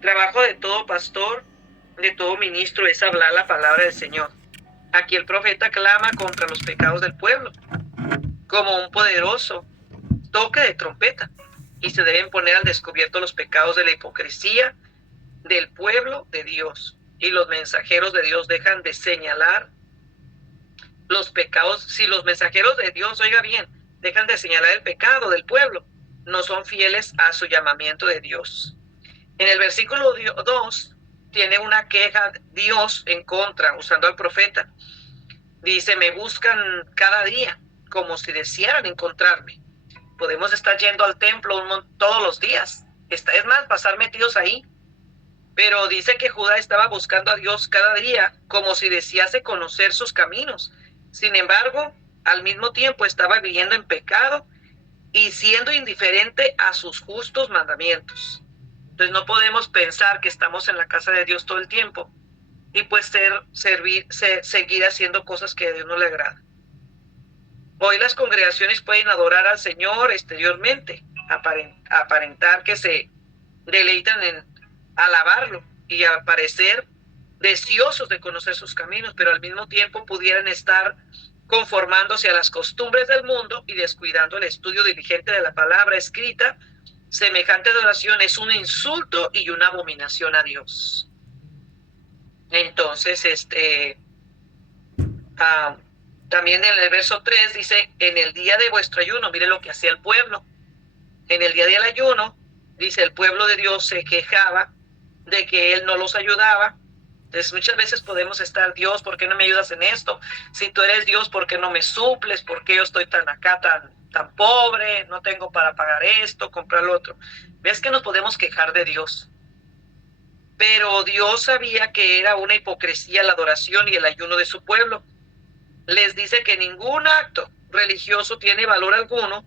Trabajo de todo pastor, de todo ministro, es hablar la palabra del Señor. Aquí el profeta clama contra los pecados del pueblo, como un poderoso toque de trompeta, y se deben poner al descubierto los pecados de la hipocresía del pueblo de Dios. Y los mensajeros de Dios dejan de señalar los pecados. Si los mensajeros de Dios, oiga bien, dejan de señalar el pecado del pueblo, no son fieles a su llamamiento de Dios. En el versículo 2 tiene una queja Dios en contra, usando al profeta. Dice, me buscan cada día, como si desearan encontrarme. Podemos estar yendo al templo todos los días. Es más, pasar metidos ahí. Pero dice que Judá estaba buscando a Dios cada día, como si desease conocer sus caminos. Sin embargo, al mismo tiempo estaba viviendo en pecado y siendo indiferente a sus justos mandamientos. Entonces no podemos pensar que estamos en la casa de Dios todo el tiempo y pues seguir haciendo cosas que a Dios no le agradan. Hoy las congregaciones pueden adorar al Señor exteriormente, aparentar que se deleitan en alabarlo y aparecer deseosos de conocer sus caminos, pero al mismo tiempo pudieran estar conformándose a las costumbres del mundo y descuidando el estudio diligente de la palabra escrita. Semejante adoración es un insulto y una abominación a Dios. Entonces, también en el verso 3 dice, en el día de vuestro ayuno, mire lo que hacía el pueblo. En el día del ayuno, dice, el pueblo de Dios se quejaba de que Él no los ayudaba. Entonces muchas veces podemos estar, Dios, ¿por qué no me ayudas en esto? Si tú eres Dios, ¿por qué no me suples? ¿Por qué yo estoy tan pobre? No tengo para pagar esto, comprar lo otro. ¿Ves que nos podemos quejar de Dios? Pero Dios sabía que era una hipocresía la adoración y el ayuno de su pueblo. Les dice que ningún acto religioso tiene valor alguno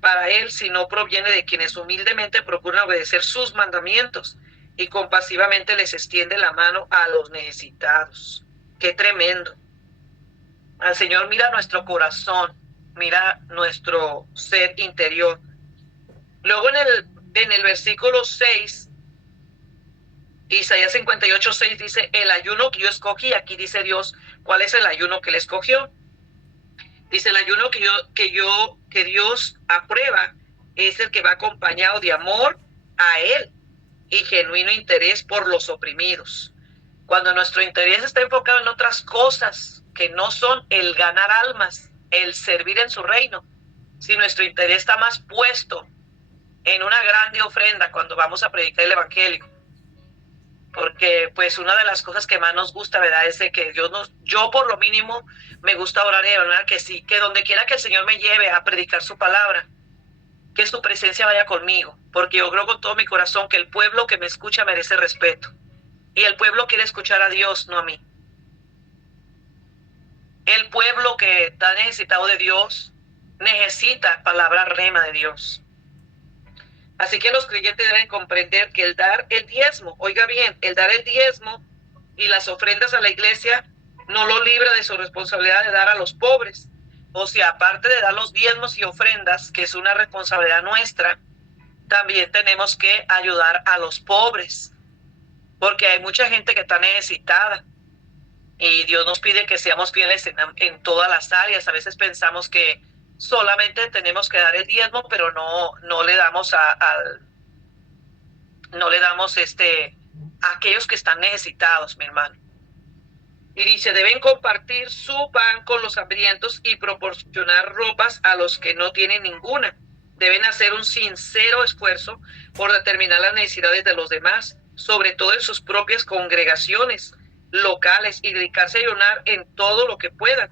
para Él si no proviene de quienes humildemente procuran obedecer sus mandamientos y compasivamente les extiende la mano a los necesitados. ¡Qué tremendo! Al Señor mira nuestro corazón, mira nuestro ser interior. Luego en el versículo 6, Isaías 58:6 dice, el ayuno que yo escogí, aquí dice Dios, ¿cuál es el ayuno que Él escogió? Dice, el ayuno que Dios aprueba es el que va acompañado de amor a Él y genuino interés por los oprimidos. Cuando nuestro interés está enfocado en otras cosas que no son el ganar almas, el servir en su reino, si nuestro interés está más puesto en una grande ofrenda cuando vamos a predicar el evangelio, porque pues una de las cosas que más nos gusta, ¿verdad?, es de que yo por lo mínimo me gusta orar y orar que sí, que donde quiera que el Señor me lleve a predicar su palabra, que su presencia vaya conmigo, porque yo creo con todo mi corazón que el pueblo que me escucha merece respeto, y el pueblo quiere escuchar a Dios, no a mí. El pueblo que está necesitado de Dios necesita palabra rema de Dios. Así que los creyentes deben comprender que el dar el diezmo, oiga bien, el dar el diezmo y las ofrendas a la iglesia no lo libra de su responsabilidad de dar a los pobres. O sea, aparte de dar los diezmos y ofrendas, que es una responsabilidad nuestra, también tenemos que ayudar a los pobres, porque hay mucha gente que está necesitada y Dios nos pide que seamos fieles en todas las áreas. A veces pensamos que solamente tenemos que dar el diezmo, pero no le damos a aquellos que están necesitados, mi hermano. Y dice, deben compartir su pan con los hambrientos y proporcionar ropas a los que no tienen ninguna. Deben hacer un sincero esfuerzo por determinar las necesidades de los demás, sobre todo en sus propias congregaciones locales, y dedicarse a ayunar en todo lo que puedan.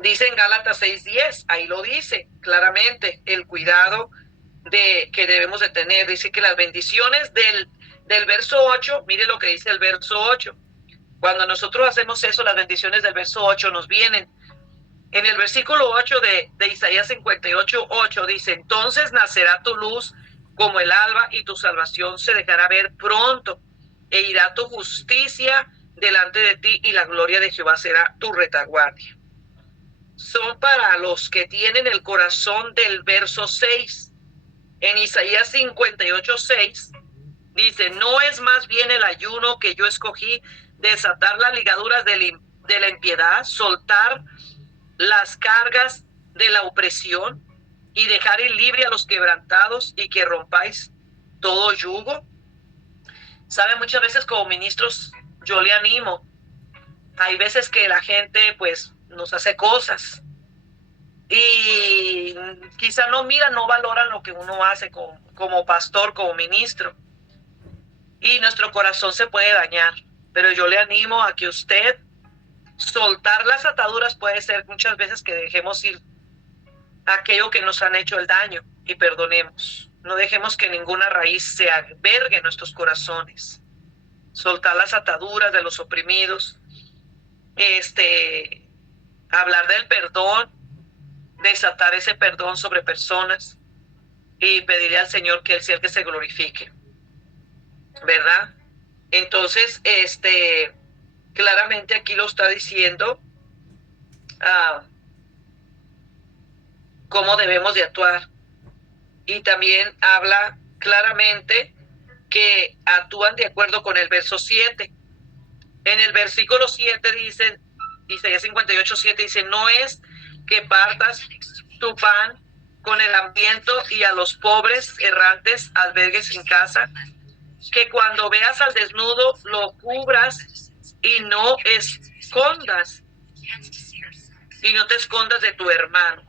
Dice en Gálatas 6:10, ahí lo dice claramente, el cuidado que debemos de tener. Dice que las bendiciones del verso 8, mire lo que dice el verso 8. Cuando nosotros hacemos eso, las bendiciones del verso 8 nos vienen. En el versículo 8 de Isaías 58:8 dice, entonces nacerá tu luz como el alba y tu salvación se dejará ver pronto, e irá tu justicia delante de ti y la gloria de Jehová será tu retaguardia. Son para los que tienen el corazón del verso 6. En Isaías 58:6 Dice, ¿no es más bien el ayuno que yo escogí, desatar las ligaduras de la impiedad, soltar las cargas de la opresión y dejar ir libre a los quebrantados y que rompáis todo yugo? Sabe, muchas veces como ministros yo le animo. Hay veces que la gente pues nos hace cosas y quizá no miran, no valoran lo que uno hace como pastor, como ministro. Y nuestro corazón se puede dañar. Pero yo le animo a que usted soltar las ataduras. Puede ser muchas veces que dejemos ir aquello que nos han hecho el daño y perdonemos. No dejemos que ninguna raíz se albergue en nuestros corazones. Soltar las ataduras de los oprimidos. Hablar del perdón, desatar ese perdón sobre personas y pedirle al Señor que Él sea el que se glorifique, ¿verdad? Entonces, claramente aquí lo está diciendo cómo debemos de actuar. Y también habla claramente que actúan de acuerdo con el verso 7. En el versículo 7 dice, Isaías 58:7 dice, no es que partas tu pan con el hambriento y a los pobres errantes albergues en casa, que cuando veas al desnudo lo cubras y no escondas, y no te escondas de tu hermano.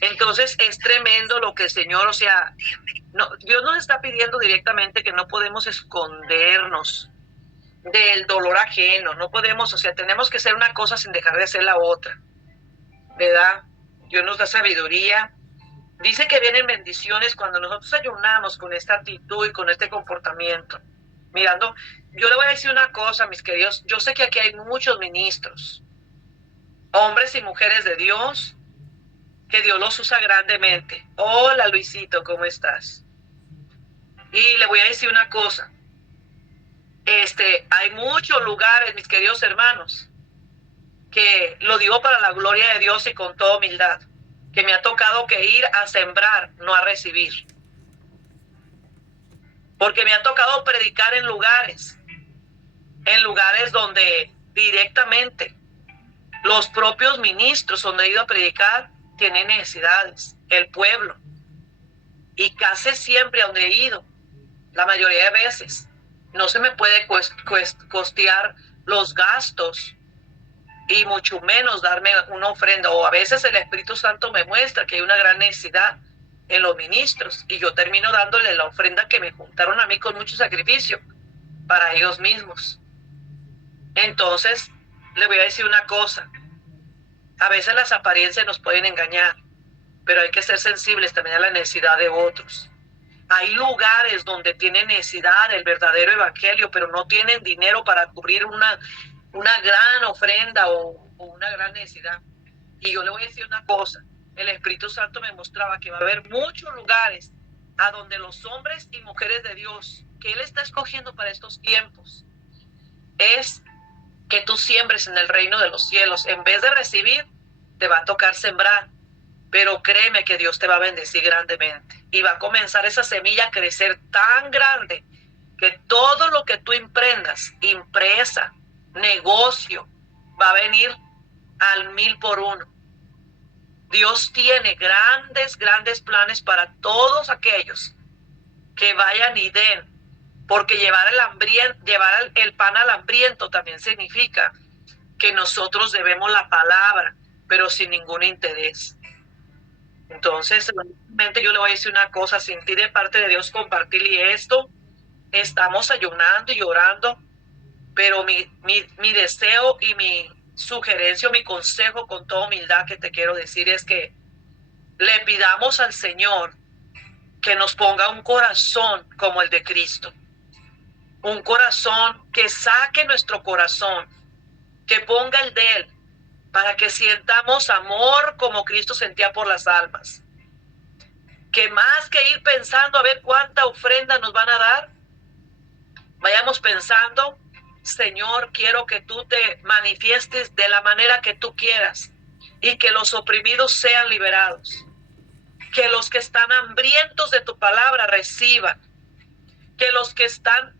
Entonces es tremendo lo que el Señor, Dios nos está pidiendo directamente que no podemos escondernos del dolor ajeno, no podemos, tenemos que hacer una cosa sin dejar de hacer la otra, ¿verdad? Dios nos da sabiduría. Dice que vienen bendiciones cuando nosotros ayunamos con esta actitud y con este comportamiento. Mirando, yo le voy a decir una cosa, mis queridos, yo sé que aquí hay muchos ministros, hombres y mujeres de Dios, que Dios los usa grandemente. Hola Luisito, ¿cómo estás? Y le voy a decir una cosa, hay muchos lugares, mis queridos hermanos, que lo digo para la gloria de Dios y con toda humildad, que me ha tocado que ir a sembrar, no a recibir. Porque me ha tocado predicar en lugares donde directamente los propios ministros donde he ido a predicar tienen necesidades, el pueblo. Y casi siempre a donde he ido, la mayoría de veces, no se me puede costear los gastos y mucho menos darme una ofrenda. O a veces el Espíritu Santo me muestra que hay una gran necesidad en los ministros y yo termino dándole la ofrenda que me juntaron a mí con mucho sacrificio para ellos mismos. Entonces, le voy a decir una cosa. A veces las apariencias nos pueden engañar, pero hay que ser sensibles también a la necesidad de otros. Hay lugares donde tienen necesidad del verdadero evangelio, pero no tienen dinero para cubrir una gran ofrenda o una gran necesidad. Y yo le voy a decir una cosa, el Espíritu Santo me mostraba que va a haber muchos lugares a donde los hombres y mujeres de Dios que Él está escogiendo para estos tiempos es que tú siembres en el reino de los cielos. En vez de recibir, te va a tocar sembrar. Pero créeme que Dios te va a bendecir grandemente. Y va a comenzar esa semilla a crecer tan grande que todo lo que tú emprendas, empresa, negocio, va a venir al 1000 por 1. Dios tiene grandes planes para todos aquellos que vayan y den. Porque llevar el pan al hambriento también significa que nosotros debemos la palabra, pero sin ningún interés. Entonces, realmente yo le voy a decir una cosa, sentí de parte de Dios compartirle esto. Estamos ayunando y orando, pero mi deseo y mi sugerencia, mi consejo con toda humildad que te quiero decir es que le pidamos al Señor que nos ponga un corazón como el de Cristo. Un corazón que saque nuestro corazón, que ponga el de Él, para que sientamos amor como Cristo sentía por las almas. Que más que ir pensando a ver cuánta ofrenda nos van a dar, vayamos pensando, Señor, quiero que tú te manifiestes de la manera que tú quieras y que los oprimidos sean liberados. Que los que están hambrientos de tu palabra reciban. que los que están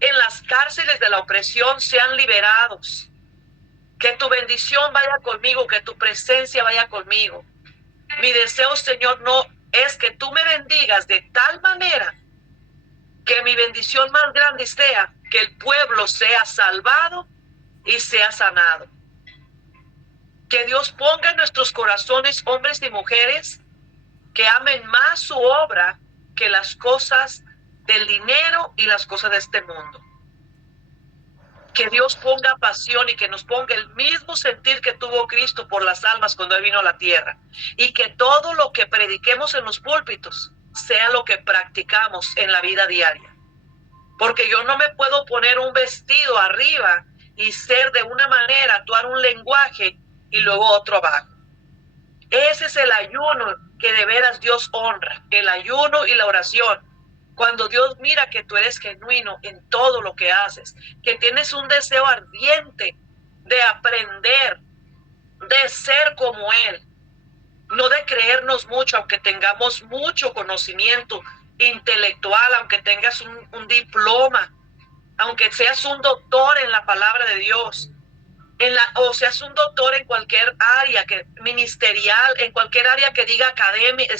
en las cárceles de la opresión sean liberados. Que tu bendición vaya conmigo, que tu presencia vaya conmigo. Mi deseo, Señor, no es que tú me bendigas de tal manera que mi bendición más grande sea que el pueblo sea salvado y sea sanado. Que Dios ponga en nuestros corazones hombres y mujeres que amen más su obra que las cosas del dinero y las cosas de este mundo. Que Dios ponga pasión y que nos ponga el mismo sentir que tuvo Cristo por las almas cuando Él vino a la tierra. Y que todo lo que prediquemos en los púlpitos sea lo que practicamos en la vida diaria. Porque yo no me puedo poner un vestido arriba y ser de una manera, actuar un lenguaje y luego otro abajo. Ese es el ayuno que de veras Dios honra, el ayuno y la oración. Cuando Dios mira que tú eres genuino en todo lo que haces, que tienes un deseo ardiente de aprender, de ser como Él, no de creernos mucho, aunque tengamos mucho conocimiento intelectual, aunque tengas un diploma, aunque seas un doctor en la palabra de Dios, o seas un doctor en cualquier área ministerial, en cualquier área que diga académica,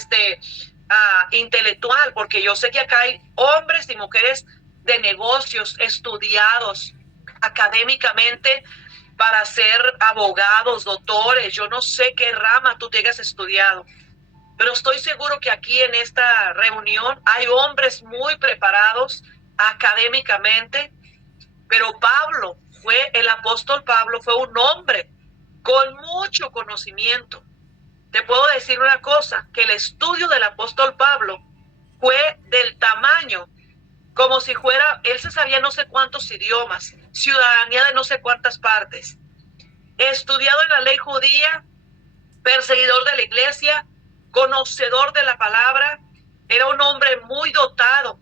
intelectual, porque yo sé que acá hay hombres y mujeres de negocios estudiados académicamente para ser abogados, doctores. Yo no sé qué rama tú tengas estudiado, pero estoy seguro que aquí en esta reunión hay hombres muy preparados académicamente. Pero el apóstol Pablo fue un hombre con mucho conocimiento. Te puedo decir una cosa, que el estudio del apóstol Pablo fue del tamaño, como si fuera, él se sabía no sé cuántos idiomas, ciudadanía de no sé cuántas partes, estudiado en la ley judía, perseguidor de la iglesia, conocedor de la palabra, era un hombre muy dotado,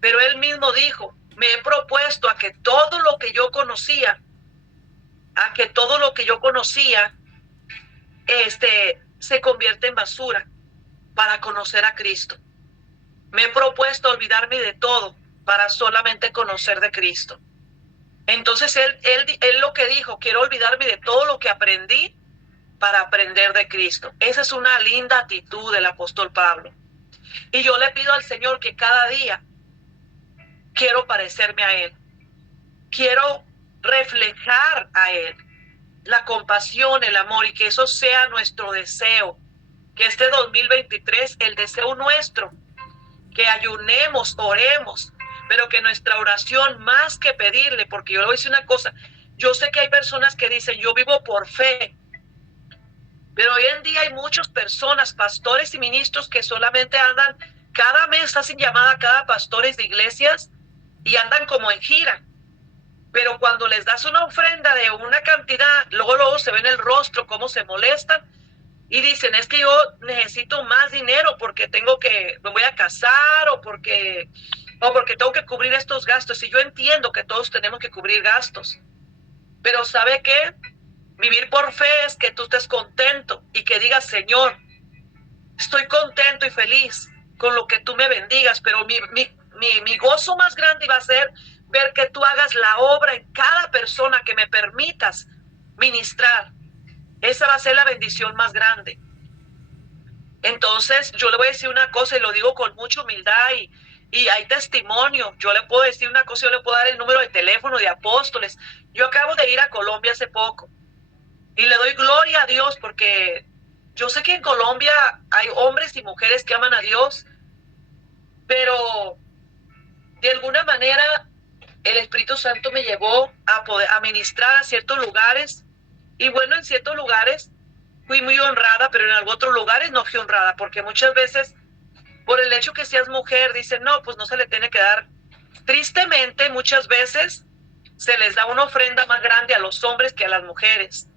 pero él mismo dijo, me he propuesto a que todo lo que yo conocía, se convierte en basura para conocer a Cristo. Me he propuesto olvidarme de todo para solamente conocer de Cristo. Entonces él lo que dijo, quiero olvidarme de todo lo que aprendí para aprender de Cristo. Esa es una linda actitud del apóstol Pablo. Y yo le pido al Señor que cada día quiero parecerme a Él. Quiero reflejar a Él la compasión, el amor, y que eso sea nuestro deseo. Que este 2023, el deseo nuestro, que ayunemos, oremos, pero que nuestra oración, más que pedirle, porque yo le voy a decir una cosa, yo sé que hay personas que dicen, yo vivo por fe, pero hoy en día hay muchas personas, pastores y ministros, que solamente andan, cada mes hacen llamada a cada pastores de iglesias y andan como en gira. Pero cuando les das una ofrenda de una cantidad, luego se ve en el rostro cómo se molestan y dicen, es que yo necesito más dinero porque me voy a casar o porque tengo que cubrir estos gastos. Y yo entiendo que todos tenemos que cubrir gastos. Pero ¿sabe qué? Vivir por fe es que tú estés contento y que digas, Señor, estoy contento y feliz con lo que tú me bendigas, pero mi gozo más grande va a ser ver que tú hagas la obra en cada persona, que me permitas ministrar. Esa va a ser la bendición más grande. Entonces, yo le voy a decir una cosa y lo digo con mucha humildad y hay testimonio. Yo le puedo decir una cosa, yo le puedo dar el número de teléfono de apóstoles. Yo acabo de ir a Colombia hace poco y le doy gloria a Dios porque yo sé que en Colombia hay hombres y mujeres que aman a Dios, pero de alguna manera el Espíritu Santo me llevó a ministrar a ciertos lugares. Y bueno, en ciertos lugares fui muy honrada, pero en otros lugares no fui honrada, porque muchas veces, por el hecho que seas mujer, dicen, no, pues no se le tiene que dar. Tristemente, muchas veces se les da una ofrenda más grande a los hombres que a las mujeres.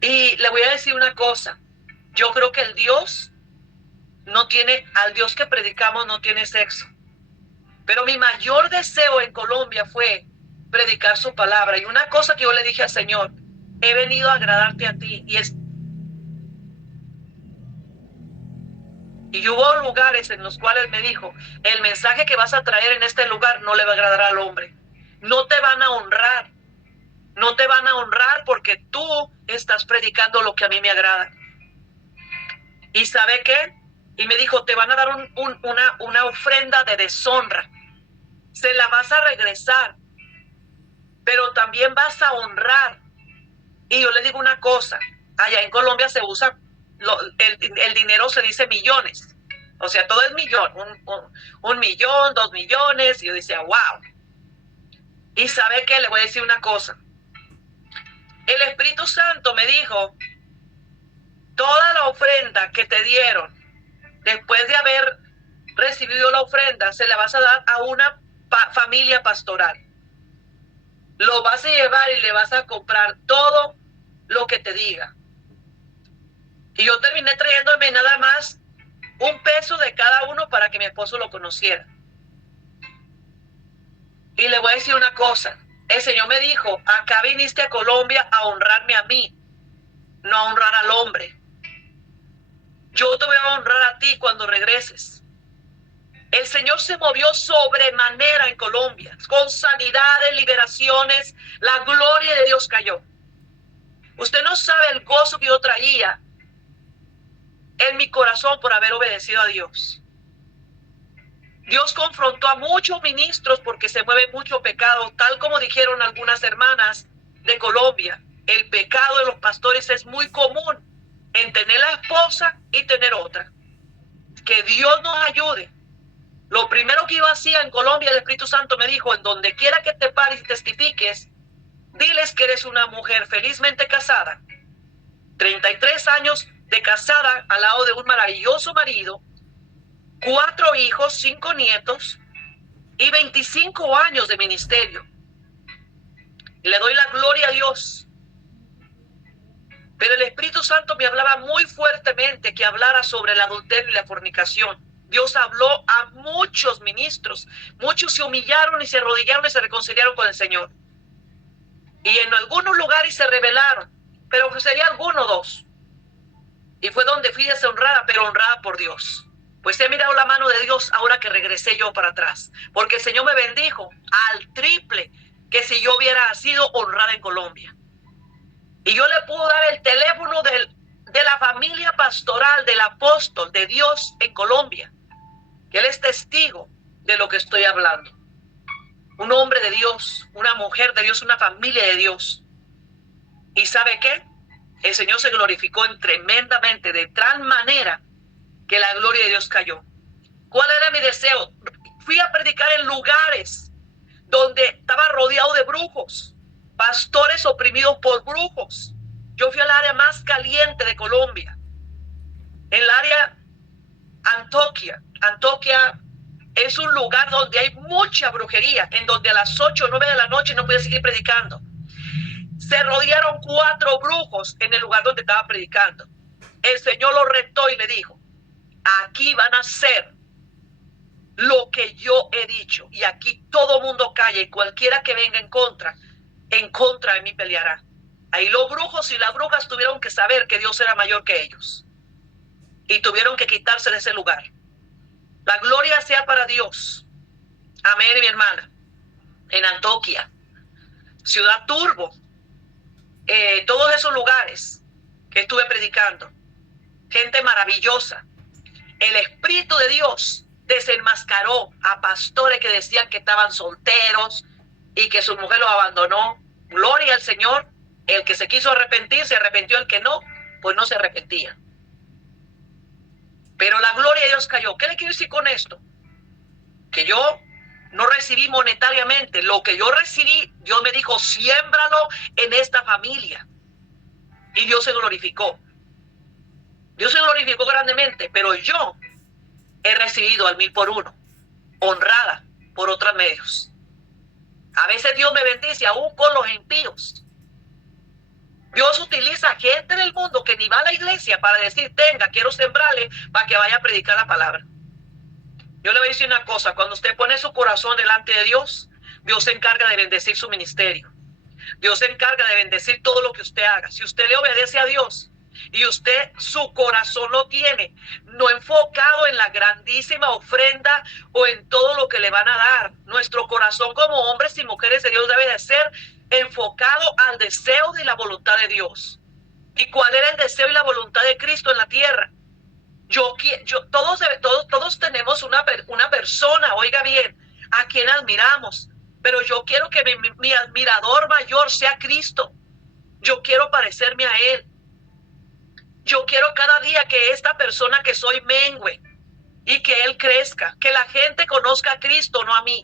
Y le voy a decir una cosa, yo creo que al Dios que predicamos no tiene sexo. Pero mi mayor deseo en Colombia fue predicar su palabra. Y una cosa que yo le dije al Señor, he venido a agradarte a ti. Y hubo lugares en los cuales me dijo, el mensaje que vas a traer en este lugar no le va a agradar al hombre. No te van a honrar. No te van a honrar porque tú estás predicando lo que a mí me agrada. ¿Y sabe qué? Y me dijo, te van a dar una ofrenda de deshonra. Se la vas a regresar, pero también vas a honrar. Y yo le digo una cosa, allá en Colombia se usa, el dinero se dice millones. O sea, todo es millón, un millón, 2 millones. Y yo decía, wow. Y ¿sabe qué? Le voy a decir una cosa. El Espíritu Santo me dijo, toda la ofrenda que te dieron, después de haber recibido la ofrenda, se la vas a dar a una familia pastoral. Lo vas a llevar y le vas a comprar todo lo que te diga. Y yo terminé trayéndome nada más $1 de cada uno para que mi esposo lo conociera. Y le voy a decir una cosa. El Señor me dijo, acá viniste a Colombia a honrarme a mí, no a honrar al hombre. Yo te voy a honrar a ti cuando regreses. El Señor se movió sobremanera en Colombia, con sanidades, liberaciones. La gloria de Dios cayó. Usted no sabe el gozo que yo traía en mi corazón por haber obedecido a Dios. Dios confrontó a muchos ministros porque se mueve mucho pecado, tal como dijeron algunas hermanas de Colombia. El pecado de los pastores es muy común en tener la esposa y tener otra. Que Dios nos ayude. Lo primero que yo hacía en Colombia, el Espíritu Santo me dijo, en donde quiera que te pares y testifiques, diles que eres una mujer felizmente casada, 33 años de casada al lado de un maravilloso marido, 4 hijos, 5 nietos y 25 años de ministerio. Y le doy la gloria a Dios. Pero el Espíritu Santo me hablaba muy fuertemente que hablara sobre el adulterio y la fornicación. Dios habló a muchos ministros. Muchos se humillaron y se arrodillaron y se reconciliaron con el Señor. Y en algunos lugares se rebelaron, pero sería alguno o dos. Y fue donde fui deshonrada, pero honrada por Dios. Pues he mirado la mano de Dios ahora que regresé yo para atrás. Porque el Señor me bendijo al triple que si yo hubiera sido honrada en Colombia. Y yo le puedo dar el teléfono de la familia pastoral, del apóstol de Dios en Colombia. Que él es testigo de lo que estoy hablando. Un hombre de Dios, una mujer de Dios, una familia de Dios. ¿Y sabe qué? El Señor se glorificó tremendamente, de tal manera que la gloria de Dios cayó. ¿Cuál era mi deseo? Fui a predicar en lugares donde estaba rodeado de brujos, pastores oprimidos por brujos. Yo fui al área más caliente de Colombia, en el área Antioquia. Antioquia es un lugar donde hay mucha brujería, en donde a las 8 o 9 de la noche no podía seguir predicando. Se rodearon 4 brujos en el lugar donde estaba predicando. El Señor lo retó y le dijo, aquí van a hacer lo que yo he dicho. Y aquí todo mundo calla y cualquiera que venga en contra de mí peleará. Ahí los brujos y las brujas tuvieron que saber que Dios era mayor que ellos. Y tuvieron que quitarse de ese lugar. La gloria sea para Dios. Amén, mi hermana. En Antioquia, Ciudad Turbo, todos esos lugares que estuve predicando. Gente maravillosa. El Espíritu de Dios desenmascaró a pastores que decían que estaban solteros y que su mujer los abandonó. Gloria al Señor. El que se quiso arrepentir, se arrepintió. El que no, pues no se arrepentía. Pero la gloria de Dios cayó. ¿Qué le quiero decir con esto? Que yo no recibí monetariamente. Lo que yo recibí, Dios me dijo, siémbralo en esta familia. Y Dios se glorificó. Dios se glorificó grandemente, pero yo he recibido al 1000 por 1, honrada por otros medios. A veces Dios me bendice aún con los impíos. Dios utiliza gente del mundo que ni va a la iglesia para decir, tenga, quiero sembrarle para que vaya a predicar la palabra. Yo le voy a decir una cosa, cuando usted pone su corazón delante de Dios, Dios se encarga de bendecir su ministerio. Dios se encarga de bendecir todo lo que usted haga. Si usted le obedece a Dios, y usted su corazón lo tiene, no enfocado en la grandísima ofrenda o en todo lo que le van a dar. Nuestro corazón como hombres y mujeres de Dios debe de ser enfocado al deseo de la voluntad de Dios. ¿Y cuál era el deseo y la voluntad de Cristo en la tierra? Todos tenemos una persona, oiga bien, a quien admiramos, pero yo quiero que mi admirador mayor sea Cristo. Yo quiero parecerme a Él. Yo quiero cada día que esta persona que soy mengue y que Él crezca, que la gente conozca a Cristo, no a mí,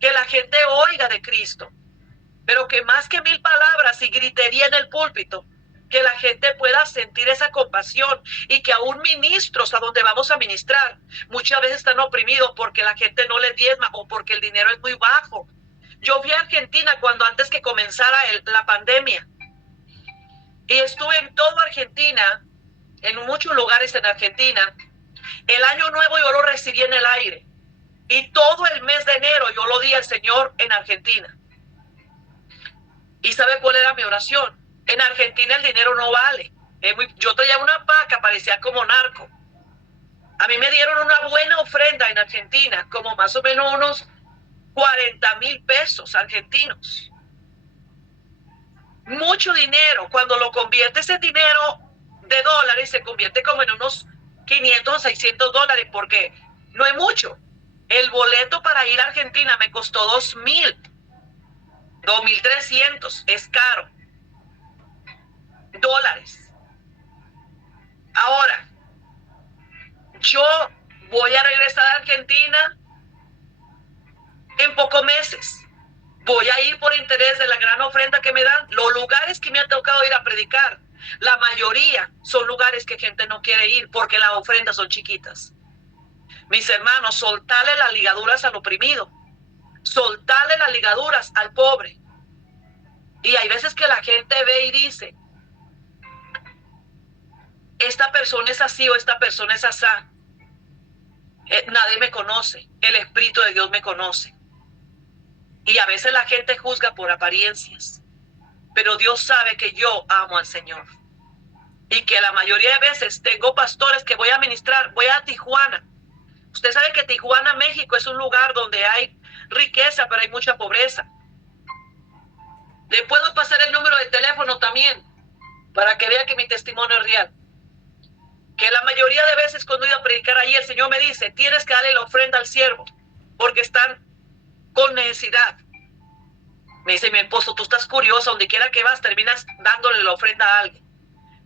que la gente oiga de Cristo, pero que más que 1000 palabras y gritería en el púlpito, que la gente pueda sentir esa compasión y que aún ministros a donde vamos a ministrar muchas veces están oprimidos porque la gente no les diezma o porque el dinero es muy bajo. Yo fui a Argentina antes que comenzara la pandemia y estuve en toda Argentina, en muchos lugares en Argentina. El año nuevo yo lo recibí en el aire y todo el mes de enero yo lo di al Señor en Argentina. ¿Y sabe cuál era mi oración? En Argentina el dinero no vale. Yo traía una paca, parecía como narco. A mí me dieron una buena ofrenda en Argentina, como más o menos unos 40,000 pesos argentinos. Mucho dinero. Cuando lo convierte ese dinero de dólares, se convierte como en unos 500 o 600 dólares, porque no es mucho. El boleto para ir a Argentina me costó 2,000, 2,300, es caro. Dólares. Ahora, yo voy a regresar a Argentina en pocos meses. Voy a ir por interés de la gran ofrenda que me dan. Los lugares que me ha tocado ir a predicar, la mayoría son lugares que gente no quiere ir porque las ofrendas son chiquitas. Mis hermanos, soltarle las ligaduras al oprimido, soltarle las ligaduras al pobre. Y hay veces que la gente ve y dice, esta persona es así o esta persona es asá. Nadie me conoce, el Espíritu de Dios me conoce. Y a veces la gente juzga por apariencias, pero Dios sabe que yo amo al Señor. Y que la mayoría de veces tengo pastores que voy a ministrar, voy a Tijuana. Usted sabe que Tijuana, México, es un lugar donde hay riqueza, pero hay mucha pobreza. Le puedo pasar el número de teléfono también, para que vea que mi testimonio es real. Que la mayoría de veces cuando he ido a predicar ahí, el Señor me dice, tienes que darle la ofrenda al siervo, porque están con necesidad. Me dice mi esposo, tú estás curiosa, donde quiera que vas, terminas dándole la ofrenda a alguien.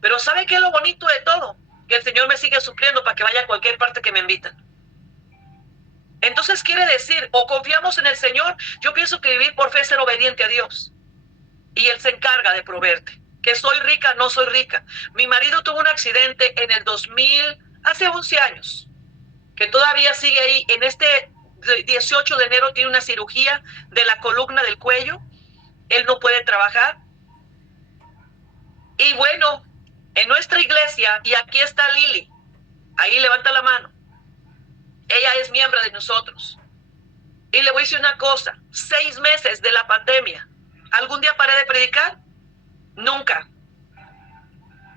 Pero ¿sabe qué es lo bonito de todo? Que el Señor me sigue supliendo para que vaya a cualquier parte que me invitan. Entonces quiere decir, o confiamos en el Señor, yo pienso que vivir por fe es ser obediente a Dios. Y Él se encarga de proveerte. Que soy rica, no soy rica. Mi marido tuvo un accidente en el 2000, hace 11 años, que todavía sigue ahí. En este 18 de enero tiene una cirugía de la columna del cuello. Él no puede trabajar. Y bueno, en nuestra iglesia, y aquí está Lili, ahí levanta la mano. Ella es miembro de nosotros. Y le voy a decir una cosa, 6 meses de la pandemia, ¿algún día paré de predicar? Nunca.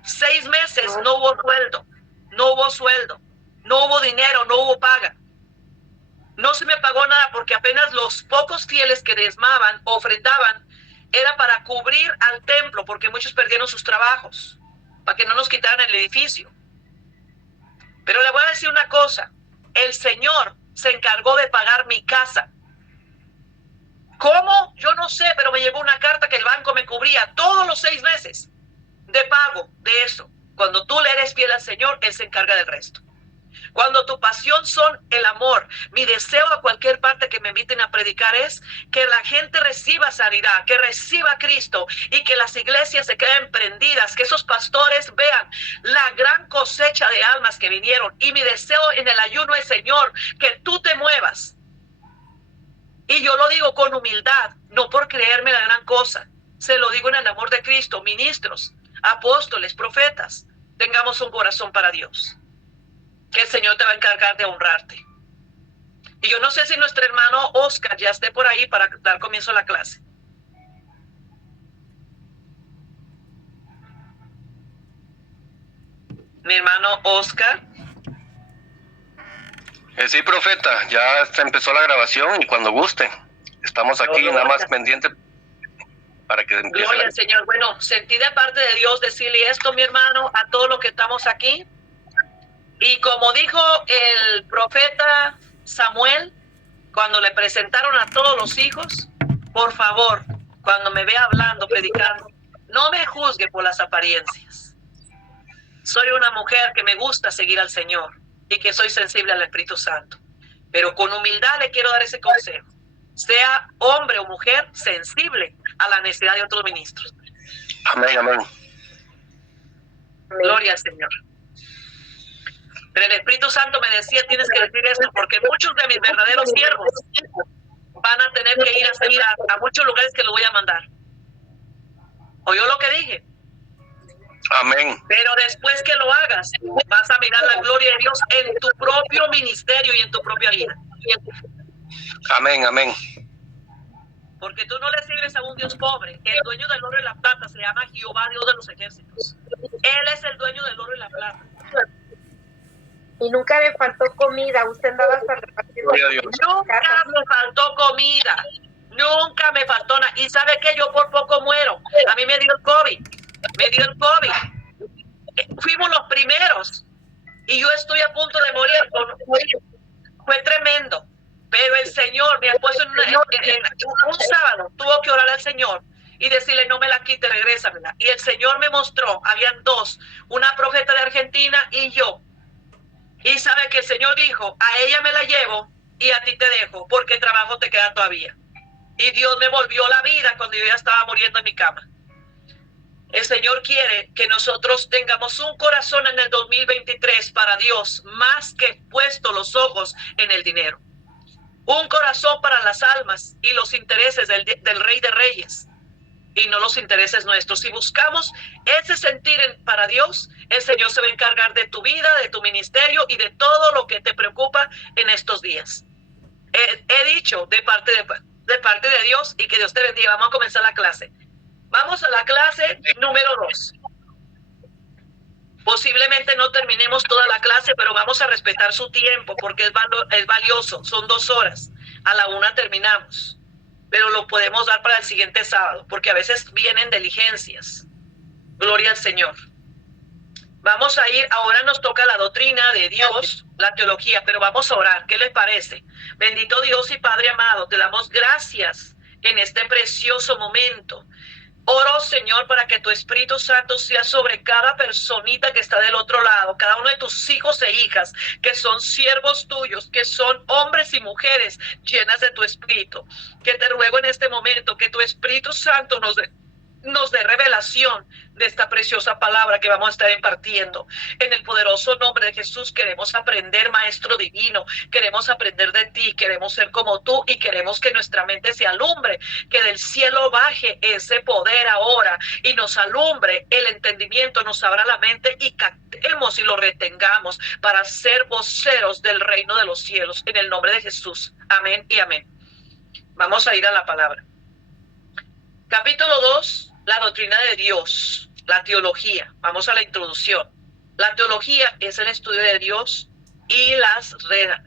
6 meses no hubo sueldo, no hubo dinero, no hubo paga. No se me pagó nada porque apenas los pocos fieles que diezmaban, ofrendaban, era para cubrir al templo, porque muchos perdieron sus trabajos, para que no nos quitaran el edificio. Pero le voy a decir una cosa, el Señor se encargó de pagar mi casa. ¿Cómo? Yo no sé, pero me llegó una carta que el banco me cubría todos los 6 meses de pago de eso. Cuando tú le eres fiel al Señor, Él se encarga del resto. Cuando tu pasión son el amor, mi deseo a cualquier parte que me inviten a predicar es que la gente reciba sanidad, que reciba a Cristo y que las iglesias se queden prendidas, que esos pastores vean la gran cosecha de almas que vinieron. Y mi deseo en el ayuno es, Señor, que tú te muevas. Y yo lo digo con humildad, no por creerme la gran cosa. Se lo digo en el amor de Cristo, ministros, apóstoles, profetas, tengamos un corazón para Dios. Que el Señor te va a encargar de honrarte. Y yo no sé si nuestro hermano Oscar ya esté por ahí para dar comienzo a la clase. Mi hermano Oscar. Sí, profeta, ya empezó la grabación y cuando guste. Estamos aquí nada más pendiente para que empiece. Gloria al Señor. Bueno, sentí de parte de Dios decirle esto, mi hermano, a todos los que estamos aquí. Y como dijo el profeta Samuel, cuando le presentaron a todos los hijos, por favor, cuando me vea hablando, predicando, no me juzgue por las apariencias. Soy una mujer que me gusta seguir al Señor y que soy sensible al Espíritu Santo. Pero con humildad le quiero dar ese consejo. Sea hombre o mujer sensible a la necesidad de otros ministros. Amén, amén. Gloria al Señor. Pero el Espíritu Santo me decía, tienes que decir esto, porque muchos de mis verdaderos siervos van a tener que ir a sembrar a muchos lugares que los voy a mandar. ¿Oyó lo que dije? Amén. Pero después que lo hagas, vas a mirar la gloria de Dios en tu propio ministerio y en tu propia vida. Amén, amén. Porque tú no le sirves a un Dios pobre. El dueño del oro y la plata se llama Jehová, Dios de los ejércitos. Él es el dueño del oro y la plata. Y nunca le faltó comida, usted andaba hasta repartiendo. Nunca me faltó comida, nunca me faltó nada. Y ¿sabe qué? Yo por poco muero. A mí me dio el COVID, Fuimos los primeros y yo estoy a punto de morir. Fue tremendo. Pero el Señor, mi esposo un sábado tuvo que orar al Señor y decirle, no me la quite, regrésamela. Y el Señor me mostró, habían dos, una profeta de Argentina y yo. Y sabe que el Señor dijo, a ella me la llevo y a ti te dejo, porque trabajo te queda todavía. Y Dios me volvió la vida cuando yo ya estaba muriendo en mi cama. El Señor quiere que nosotros tengamos un corazón en el 2023 para Dios, más que puesto los ojos en el dinero. Un corazón para las almas y los intereses del Rey de Reyes y no los intereses nuestros. Si buscamos ese sentir para Dios, el Señor se va a encargar de tu vida, de tu ministerio y de todo lo que te preocupa en estos días. He dicho de parte de Dios y que Dios te bendiga. Vamos a comenzar la clase. Vamos a la clase número 2. Posiblemente no terminemos toda la clase, pero vamos a respetar su tiempo porque es valioso. Son 2 horas. A la 1 terminamos. Pero lo podemos dar para el siguiente sábado, porque a veces vienen diligencias. Gloria al Señor. Vamos a ir, ahora nos toca la doctrina de Dios, la teología, pero vamos a orar. ¿Qué les parece? Bendito Dios y Padre amado, te damos gracias en este precioso momento. Oro, Señor, para que tu Espíritu Santo sea sobre cada personita que está del otro lado, cada uno de tus hijos e hijas, que son siervos tuyos, que son hombres y mujeres llenas de tu Espíritu. Que te ruego en este momento que tu Espíritu Santo nos dé revelación de esta preciosa palabra que vamos a estar impartiendo. En el poderoso nombre de Jesús queremos aprender, Maestro Divino, queremos aprender de ti, queremos ser como tú y queremos que nuestra mente se alumbre, que del cielo baje ese poder ahora y nos alumbre el entendimiento, nos abra la mente y captemos y lo retengamos para ser voceros del reino de los cielos. En el nombre de Jesús. Amén y amén. Vamos a ir a la palabra. Capítulo 2. La doctrina de Dios, la teología. Vamos a la introducción. La teología es el estudio de Dios y las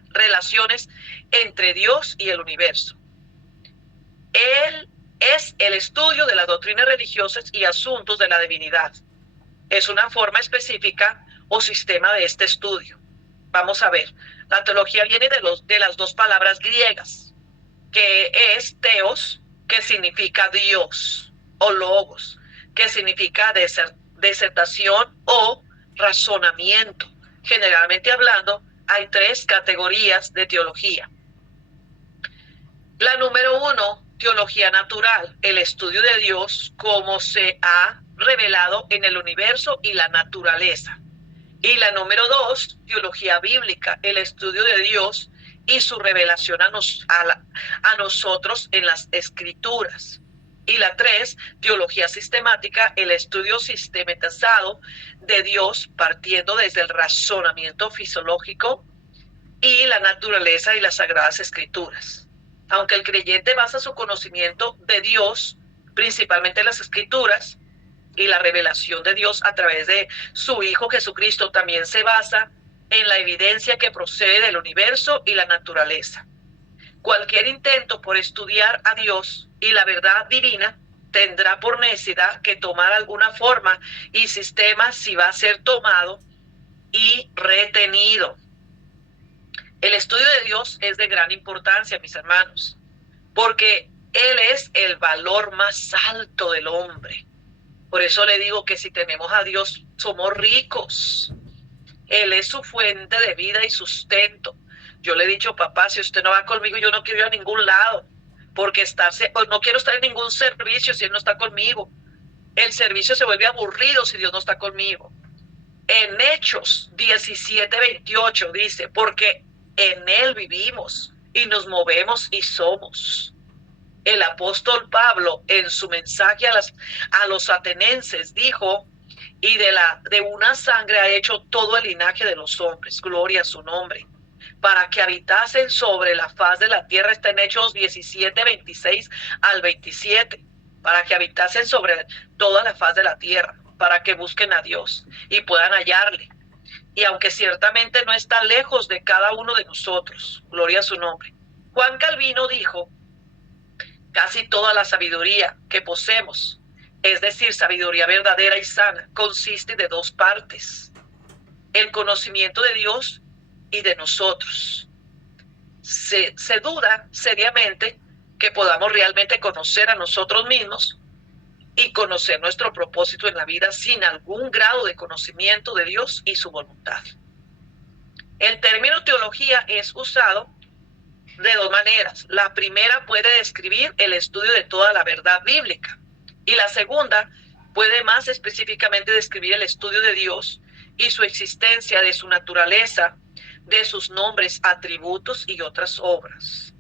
relaciones entre Dios y el universo. Él es el estudio de las doctrinas religiosas y asuntos de la divinidad. Es una forma específica o sistema de este estudio. Vamos a ver. La teología viene de las 2 palabras griegas, que es teos, que significa Dios, o logos, que significa disertación o razonamiento. Generalmente hablando, hay 3 categorías de teología. La número 1, teología natural, el estudio de Dios como se ha revelado en el universo y la naturaleza. Y la número 2, teología bíblica, el estudio de Dios y su revelación a nosotros en las Escrituras. Y la 3, teología sistemática, el estudio sistematizado de Dios partiendo desde el razonamiento fisiológico y la naturaleza y las sagradas escrituras. Aunque el creyente basa su conocimiento de Dios principalmente en las escrituras, y la revelación de Dios a través de su Hijo Jesucristo también se basa en la evidencia que procede del universo y la naturaleza. Cualquier intento por estudiar a Dios y la verdad divina tendrá por necesidad que tomar alguna forma y sistema si va a ser tomado y retenido. El estudio de Dios es de gran importancia, mis hermanos, porque Él es el valor más alto del hombre. Por eso le digo que si tenemos a Dios, somos ricos. Él es su fuente de vida y sustento. Yo le he dicho, papá, si usted no va conmigo, yo no quiero ir a ningún lado, porque no quiero estar en ningún servicio si Él no está conmigo. El servicio se vuelve aburrido si Dios no está conmigo. En Hechos 17:28 dice, porque en Él vivimos y nos movemos y somos. El apóstol Pablo en su mensaje a los atenienses dijo, y de una sangre ha hecho todo el linaje de los hombres, gloria a su nombre, para que habitasen sobre la faz de la tierra. Está en Hechos 17:26 al 27, para que habitasen sobre toda la faz de la tierra, para que busquen a Dios y puedan hallarle. Y aunque ciertamente no está lejos de cada uno de nosotros, gloria a su nombre. Juan Calvino dijo, casi toda la sabiduría que poseemos, es decir, sabiduría verdadera y sana, consiste de dos partes: el conocimiento de Dios y de nosotros. Se duda seriamente que podamos realmente conocer a nosotros mismos y conocer nuestro propósito en la vida sin algún grado de conocimiento de Dios y su voluntad. El término teología es usado de dos maneras. La primera puede describir el estudio de toda la verdad bíblica, y la segunda puede más específicamente describir el estudio de Dios y su existencia, de su naturaleza, de sus nombres, atributos y otras obras.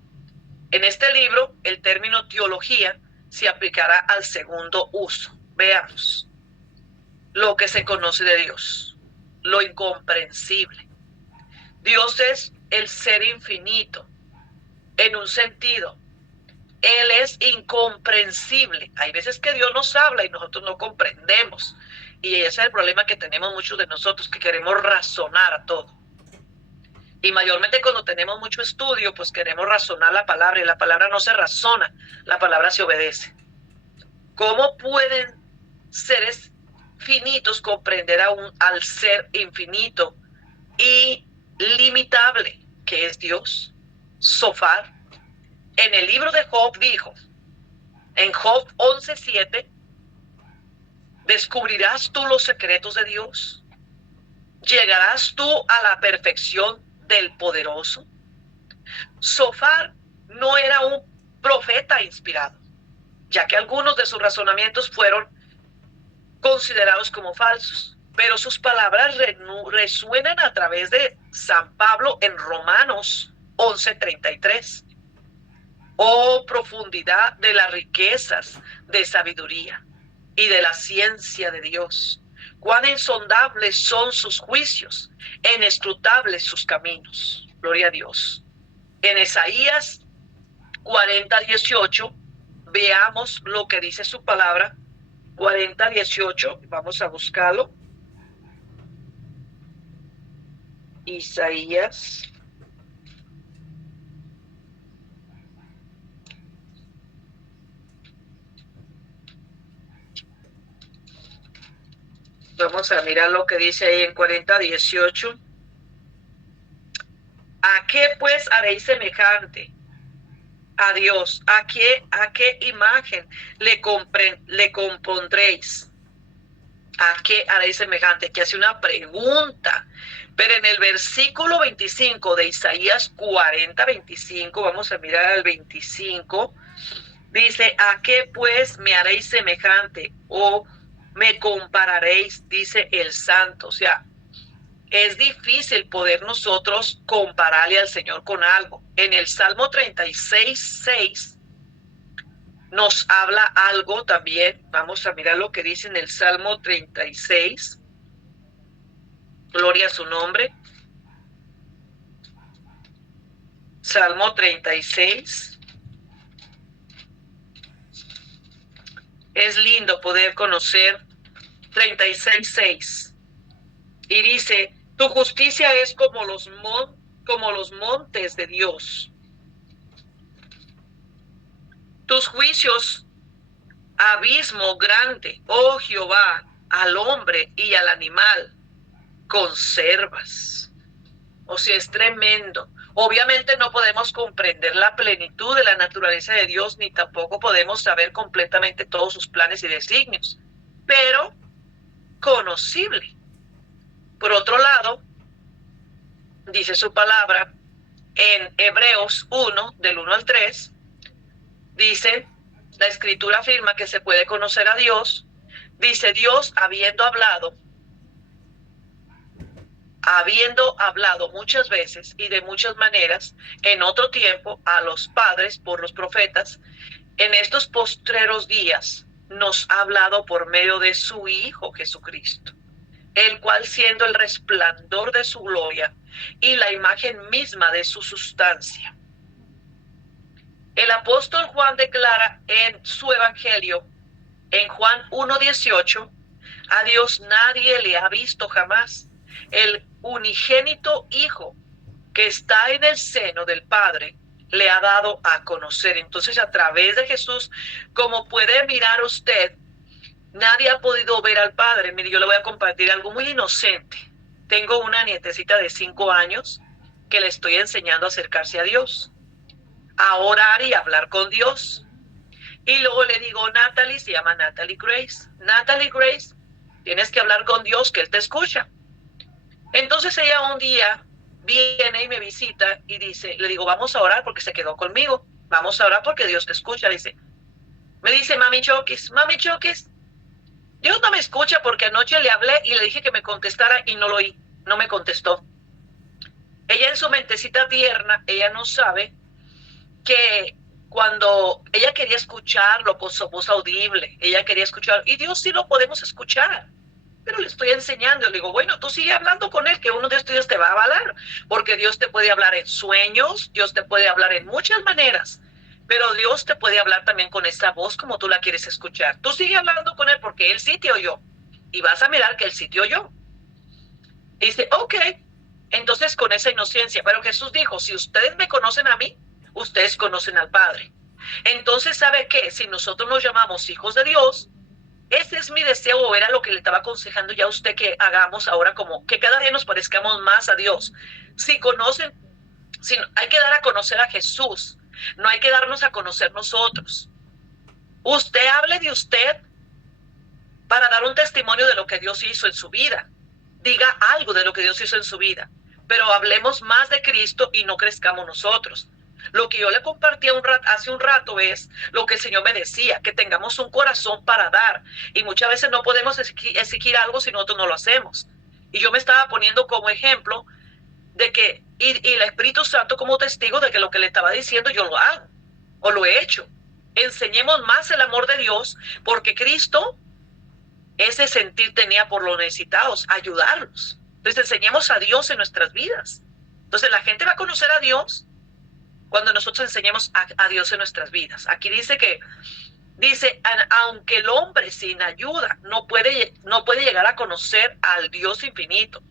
En este libro, el término teología se aplicará al segundo uso. Veamos. Lo que se conoce de Dios, lo incomprensible. Dios es el ser infinito. En un sentido, Él es incomprensible. Hay veces que Dios nos habla y nosotros no comprendemos. Y ese es el problema que tenemos muchos de nosotros, que queremos razonar a todo. Y mayormente cuando tenemos mucho estudio, pues queremos razonar la palabra, y la palabra no se razona, la palabra se obedece. ¿Cómo pueden seres finitos comprender al ser infinito y limitable que es Dios? Sofar, en el libro de Job dijo, en Job 11:7, ¿descubrirás tú los secretos de Dios? ¿Llegarás tú a la perfección del poderoso? Sofar no era un profeta inspirado, ya que algunos de sus razonamientos fueron considerados como falsos, pero sus palabras resuenan a través de San Pablo en Romanos 11:33. Oh, profundidad de las riquezas de sabiduría y de la ciencia de Dios. Cuán insondables son sus juicios, inescrutables sus caminos. Gloria a Dios. En Isaías 40:18, veamos lo que dice su palabra. 40:18, vamos a buscarlo. Isaías. Vamos a mirar lo que dice ahí en 40:18. ¿A qué pues haréis semejante a Dios? ¿A qué imagen le compondréis? ¿A qué haréis semejante? Que hace una pregunta. Pero en el versículo 25 de Isaías 40:25, vamos a mirar al 25, dice, ¿a qué pues me haréis semejante? O me compararéis, dice el santo. O sea, es difícil poder nosotros compararle al Señor con algo. En el Salmo 36:6 nos habla algo también. Vamos a mirar lo que dice en el Salmo 36. Gloria a su nombre. Salmo 36. Es lindo poder conocer 36:6. Y dice, tu justicia es como los montes de Dios. Tus juicios, abismo grande, oh Jehová, al hombre y al animal, conservas. O sea, es tremendo. Obviamente no podemos comprender la plenitud de la naturaleza de Dios, ni tampoco podemos saber completamente todos sus planes y designios, pero conocible. Por otro lado, dice su palabra en Hebreos 1, del 1 al 3, dice, la escritura afirma que se puede conocer a Dios. Dice, Dios habiendo hablado muchas veces y de muchas maneras en otro tiempo a los padres por los profetas, en estos postreros días nos ha hablado por medio de su Hijo Jesucristo, el cual siendo el resplandor de su gloria y la imagen misma de su sustancia. El apóstol Juan declara en su evangelio, en Juan 1:18, a Dios nadie le ha visto jamás. El unigénito Hijo que está en el seno del Padre le ha dado a conocer. Entonces, a través de Jesús, como puede mirar usted, nadie ha podido ver al Padre. Mire, yo le voy a compartir algo muy inocente. Tengo una nietecita de 5 años que le estoy enseñando a acercarse a Dios, a orar y a hablar con Dios. Y luego le digo, Natalie, se llama Natalie Grace. Natalie Grace, tienes que hablar con Dios, que Él te escucha. Entonces ella un día viene y me visita y dice, le digo, vamos a orar porque se quedó conmigo. Vamos a orar porque Dios te escucha. Me dice, mami Choquis, Dios no me escucha porque anoche le hablé y le dije que me contestara y no lo oí, no me contestó. Ella en su mentecita tierna, ella no sabe que cuando ella quería escucharlo con su voz audible, ella quería escuchar, y Dios sí lo podemos escuchar, pero le estoy enseñando, le digo, bueno, tú sigue hablando con Él, que uno de estos días te va a avalar, porque Dios te puede hablar en sueños, Dios te puede hablar en muchas maneras, pero Dios te puede hablar también con esa voz como tú la quieres escuchar. Tú sigue hablando con Él porque Él sí te oyó, y vas a mirar que Él sí te oyó. Y dice, ok, entonces con esa inocencia, pero Jesús dijo, si ustedes me conocen a mí, ustedes conocen al Padre. Entonces, ¿sabe qué? Si nosotros nos llamamos hijos de Dios, ese es mi deseo, o era lo que le estaba aconsejando ya a usted que hagamos ahora, como que cada día nos parezcamos más a Dios. Si hay que dar a conocer a Jesús, no hay que darnos a conocer nosotros. Usted hable de usted para dar un testimonio de lo que Dios hizo en su vida. Diga algo de lo que Dios hizo en su vida, pero hablemos más de Cristo y no crezcamos nosotros. Lo que yo le compartí hace un rato es lo que el Señor me decía, que tengamos un corazón para dar. Y muchas veces no podemos exigir algo si nosotros no lo hacemos. Y yo me estaba poniendo como ejemplo de que, y el Espíritu Santo como testigo de que lo que le estaba diciendo yo lo hago, o lo he hecho. Enseñemos más el amor de Dios, porque Cristo ese sentir tenía por los necesitados, ayudarlos. Entonces enseñemos a Dios en nuestras vidas. Entonces la gente va a conocer a Dios cuando nosotros enseñemos a Dios en nuestras vidas. Aquí dice, aunque el hombre sin ayuda no puede llegar a conocer al Dios infinito.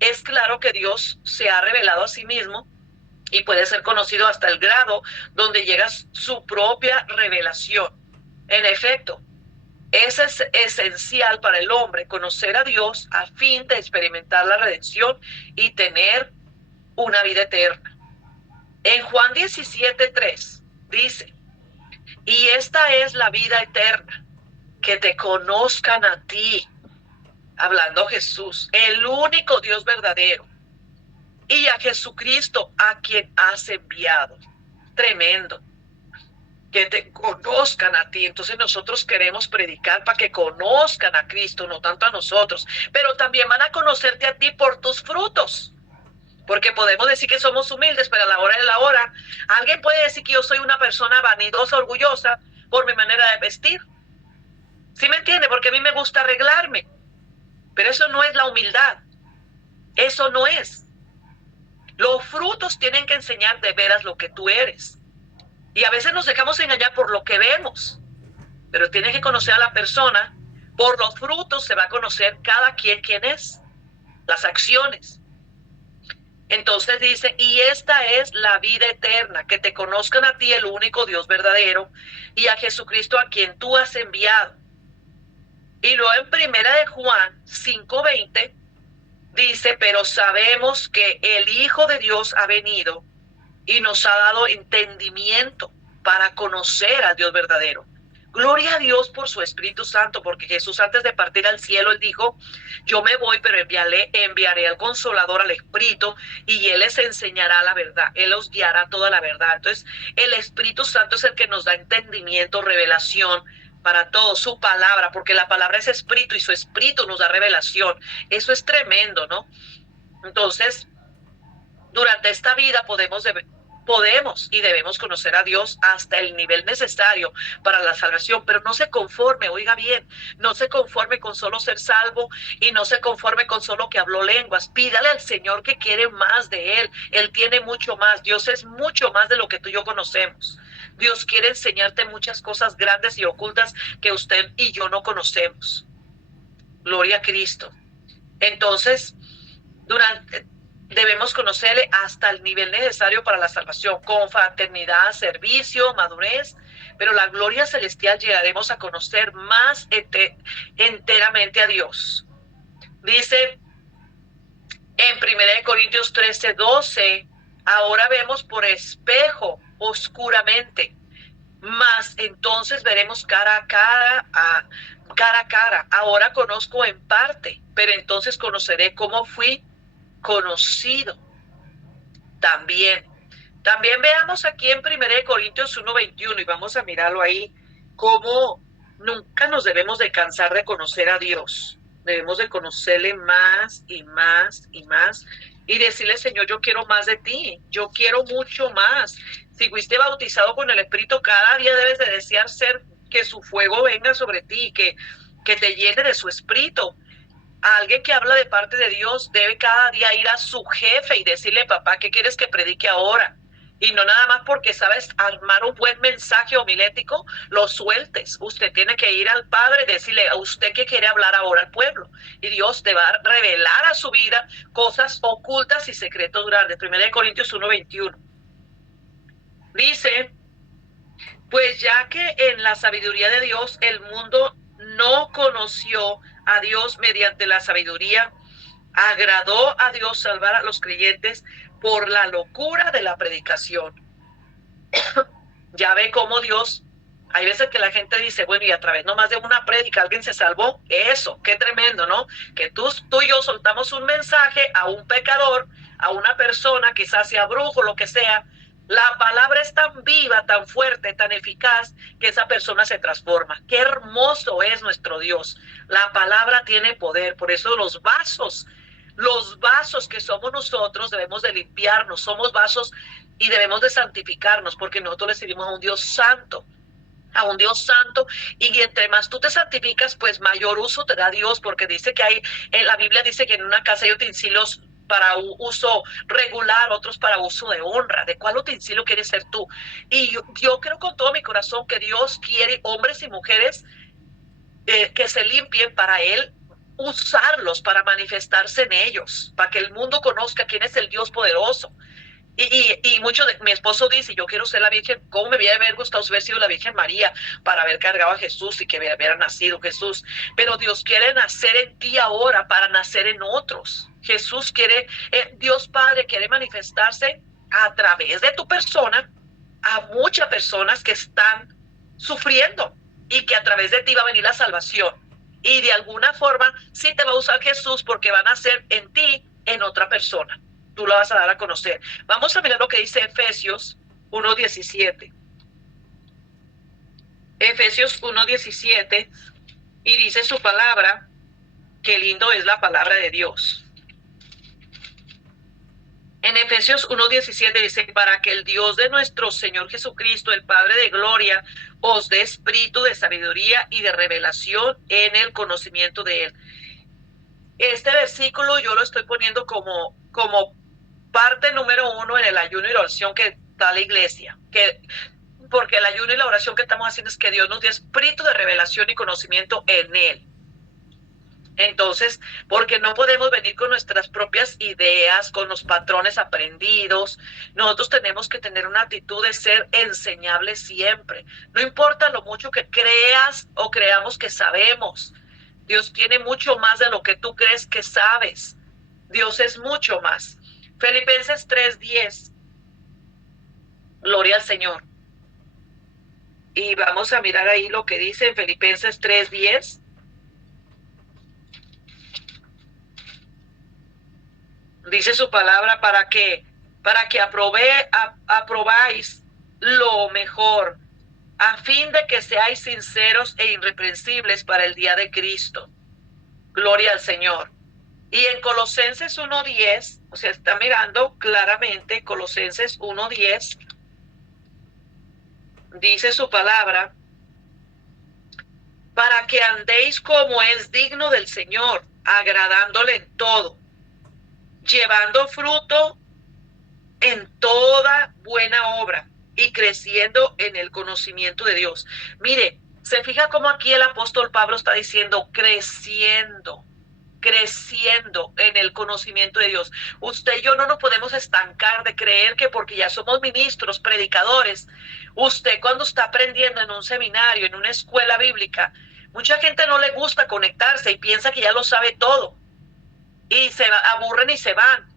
Es claro que Dios se ha revelado a sí mismo y puede ser conocido hasta el grado donde llega su propia revelación. En efecto, es esencial para el hombre conocer a Dios a fin de experimentar la redención y tener una vida eterna. En Juan 17:3 dice, y esta es la vida eterna, que te conozcan a ti, hablando Jesús, el único Dios verdadero, y a Jesucristo a quien has enviado. Tremendo. Que te conozcan a ti. Entonces nosotros queremos predicar para que conozcan a Cristo, no tanto a nosotros, pero también van a conocerte a ti por tus frutos. Porque podemos decir que somos humildes, pero a la hora de la hora, alguien puede decir que yo soy una persona vanidosa, orgullosa, por mi manera de vestir. ¿Sí me entiende? Porque a mí me gusta arreglarme. Pero eso no es la humildad. Eso no es. Los frutos tienen que enseñar de veras lo que tú eres. Y a veces nos dejamos engañar por lo que vemos. Pero tienes que conocer a la persona Por los frutos se va a conocer cada quien quién es, las acciones. Entonces dice, y esta es la vida eterna, que te conozcan a ti, el único Dios verdadero, y a Jesucristo a quien tú has enviado. Y luego en primera de Juan 5:20 dice, pero sabemos que el Hijo de Dios ha venido y nos ha dado entendimiento para conocer al Dios verdadero. Gloria a Dios por su Espíritu Santo, porque Jesús antes de partir al cielo, él dijo, yo me voy, pero enviaré al Consolador, al Espíritu, y él les enseñará la verdad, él os guiará toda la verdad. Entonces, el Espíritu Santo es el que nos da entendimiento, revelación para todo, su palabra, porque la palabra es Espíritu y su Espíritu nos da revelación. Eso es tremendo, ¿no? Entonces, durante esta vida podemos y debemos conocer a Dios hasta el nivel necesario para la salvación, pero no se conforme, oiga bien, no se conforme con solo ser salvo y no se conforme con solo que habló lenguas. Pídale al Señor que quiere más de Él. Él tiene mucho más. Dios es mucho más de lo que tú y yo conocemos. Dios quiere enseñarte muchas cosas grandes y ocultas que usted y yo no conocemos. Gloria a Cristo. Entonces, debemos conocerle hasta el nivel necesario para la salvación, con fraternidad, servicio, madurez, pero la gloria celestial llegaremos a conocer más enteramente a Dios. Dice en 1 Corintios 13:12, ahora vemos por espejo, oscuramente, mas entonces veremos cara a cara. Ahora conozco en parte, pero entonces conoceré cómo fui conocido. También veamos aquí en 1 Corintios 1:21 y vamos a mirarlo ahí, cómo nunca nos debemos de cansar de conocer a Dios. Debemos de conocerle más y más y más y decirle, Señor, yo quiero más de ti, yo quiero mucho más. Si fuiste bautizado con el Espíritu, cada día debes de desear que su fuego venga sobre ti, que te llene de su Espíritu. Alguien que habla de parte de Dios debe cada día ir a su jefe y decirle, papá, ¿qué quieres que predique ahora? Y no nada más porque sabes armar un buen mensaje homilético, lo sueltes. Usted tiene que ir al Padre y decirle, ¿a usted qué quiere hablar ahora al pueblo? Y Dios te va a revelar a su vida cosas ocultas y secretos grandes. 1 Corintios 1:21. Dice, pues ya que en la sabiduría de Dios el mundo no conoció a Dios mediante la sabiduría, agradó a Dios salvar a los creyentes por la locura de la predicación. Ya ve cómo Dios, hay veces que la gente dice, bueno, y a través nomás de una prédica alguien se salvó. Eso, qué tremendo, ¿no? Que tú y yo soltamos un mensaje a un pecador, a una persona, quizás sea brujo, lo que sea. La palabra es tan viva, tan fuerte, tan eficaz, que esa persona se transforma. Qué hermoso es nuestro Dios. La palabra tiene poder. Por eso los vasos que somos nosotros debemos de limpiarnos. Somos vasos y debemos de santificarnos, porque nosotros le servimos a un Dios santo. Y entre más tú te santificas, pues mayor uso te da Dios, porque dice que en la Biblia dice que en una casa hay utensilios para uso regular, otros para uso de honra. ¿De cuál utensilio quieres ser tú? Y yo creo con todo mi corazón que Dios quiere hombres y mujeres que se limpien para Él usarlos, para manifestarse en ellos, para que el mundo conozca quién es el Dios poderoso. Y mucho de mi esposo dice, yo quiero ser la Virgen. ¿Cómo me hubiera haber gustado haber sido la Virgen María para haber cargado a Jesús y que hubiera nacido Jesús? Pero Dios quiere nacer en ti ahora para nacer en otros. Jesús quiere, Dios Padre quiere manifestarse a través de tu persona a muchas personas que están sufriendo y que a través de ti va a venir la salvación. Y de alguna forma sí te va a usar Jesús porque va a nacer en ti, en otra persona. Tú la vas a dar a conocer. Vamos a mirar lo que dice Efesios 1:17. Efesios 1:17, y dice su palabra, qué lindo es la palabra de Dios. En Efesios 1:17 dice, para que el Dios de nuestro Señor Jesucristo, el Padre de gloria, os dé espíritu de sabiduría y de revelación en el conocimiento de Él. Este versículo yo lo estoy poniendo como parte número 1 en el ayuno y la oración que da la iglesia. Porque el ayuno y la oración que estamos haciendo es que Dios nos dé espíritu de revelación y conocimiento en Él. Entonces, porque no podemos venir con nuestras propias ideas, con los patrones aprendidos. Nosotros tenemos que tener una actitud de ser enseñables siempre. No importa lo mucho que creas o creamos que sabemos. Dios tiene mucho más de lo que tú crees que sabes. Dios es mucho más. Filipenses 3:10. Gloria al Señor. Y vamos a mirar ahí lo que dice en Filipenses 3:10. Dice su palabra para que aprobáis lo mejor, a fin de que seáis sinceros e irreprensibles para el día de Cristo. Gloria al Señor. Y en Colosenses 1:10, o sea, está mirando claramente Colosenses 1:10, dice su palabra, para que andéis como es digno del Señor, agradándole en todo, llevando fruto en toda buena obra y creciendo en el conocimiento de Dios. Mire, se fija cómo aquí el apóstol Pablo está diciendo creciendo en el conocimiento de Dios. Usted y yo no nos podemos estancar de creer que porque ya somos ministros, predicadores, usted cuando está aprendiendo en un seminario, en una escuela bíblica, mucha gente no le gusta conectarse y piensa que ya lo sabe todo. Y se aburren y se van.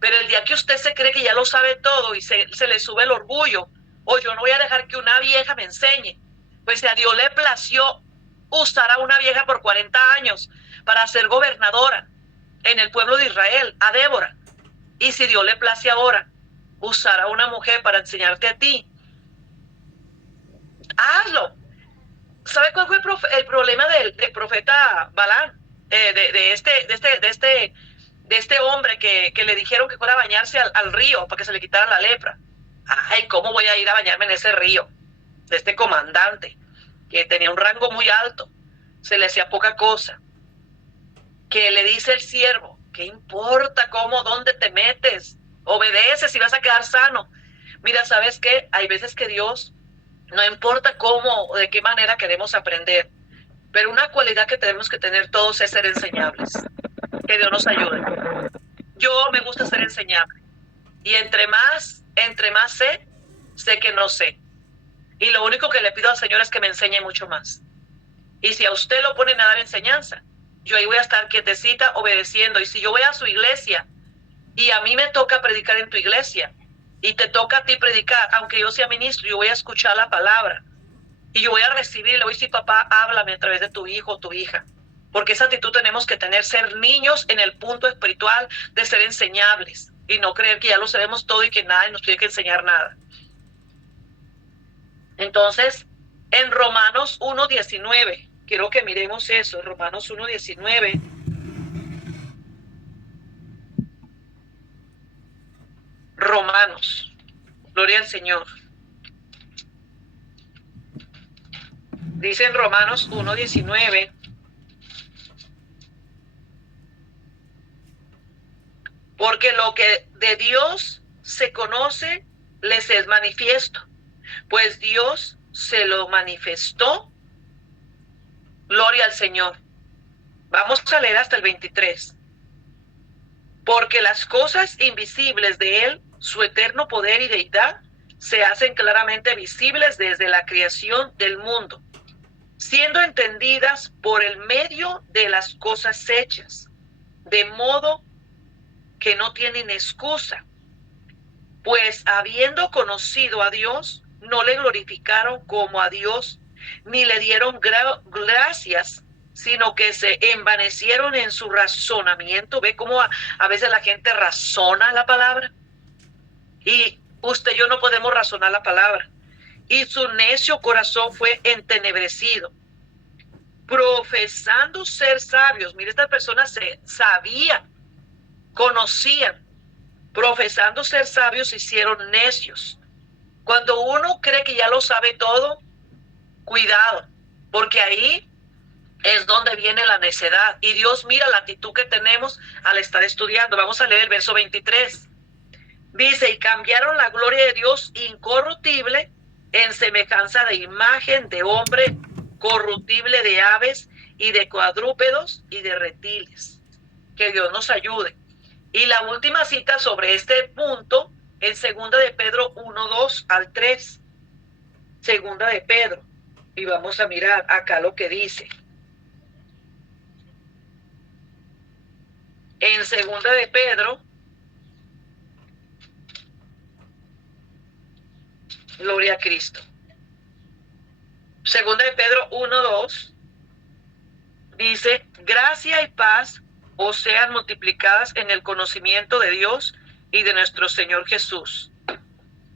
Pero el día que usted se cree que ya lo sabe todo y se le sube el orgullo, o yo no voy a dejar que una vieja me enseñe, pues si a Dios le plació usar a una vieja por 40 años para ser gobernadora en el pueblo de Israel, a Débora, y si Dios le place ahora usar a una mujer para enseñarte a ti, hazlo. ¿Sabe cuál fue el problema del profeta Balán? De este hombre que le dijeron que fuera a bañarse al río para que se le quitara la lepra. Ay, ¿cómo voy a ir a bañarme en ese río? De este comandante, que tenía un rango muy alto, se le hacía poca cosa. Que le dice el siervo, ¿qué importa dónde te metes? Obedeces y vas a quedar sano. Mira, ¿sabes qué? Hay veces que Dios, no importa cómo o de qué manera queremos aprender, pero una cualidad que tenemos que tener todos es ser enseñables. Que Dios nos ayude. Yo me gusta ser enseñable. Y entre más sé que no sé. Y lo único que le pido al Señor es que me enseñe mucho más. Y si a usted lo ponen a dar enseñanza, yo ahí voy a estar quietecita obedeciendo. Y si yo voy a su iglesia y a mí me toca predicar en tu iglesia y te toca a ti predicar, aunque yo sea ministro, yo voy a escuchar la palabra y yo voy a recibir, le voy a decir, papá, háblame a través de tu hijo o tu hija. Porque esa actitud tenemos que tener, ser niños en el punto espiritual de ser enseñables y no creer que ya lo sabemos todo y que nadie nos tiene que enseñar nada. Entonces, en Romanos 1:19, quiero que miremos eso, Romanos 1:19. Romanos, gloria al Señor. Dice en Romanos 1:19, porque lo que de Dios se conoce les es manifiesto, pues Dios se lo manifestó. Gloria al Señor. Vamos a leer hasta el 23. Porque las cosas invisibles de Él, su eterno poder y deidad, se hacen claramente visibles desde la creación del mundo, siendo entendidas por el medio de las cosas hechas, de modo que no tienen excusa, pues habiendo conocido a Dios, no le glorificaron como a Dios, ni le dieron gracias, sino que se envanecieron en su razonamiento. ¿Ve cómo a veces la gente razona la palabra? Y usted y yo no podemos razonar la palabra. Y su necio corazón fue entenebrecido, profesando ser sabios. Mire, estas personas se sabían, conocían, profesando ser sabios, se hicieron necios. Cuando uno cree que ya lo sabe todo, cuidado, porque ahí es donde viene la necedad. Y Dios mira la actitud que tenemos al estar estudiando. Vamos a leer el verso 23. Dice, y cambiaron la gloria de Dios incorruptible en semejanza de imagen de hombre corruptible, de aves y de cuadrúpedos y de reptiles. Que Dios nos ayude. Y la última cita sobre este punto en 2 de Pedro 1:2 al 3. 2 de Pedro. Y vamos a mirar acá lo que dice. En 2 de Pedro, gloria a Cristo. 2 de Pedro 1:2 dice: gracia y paz os sean multiplicadas en el conocimiento de Dios y de nuestro Señor Jesús,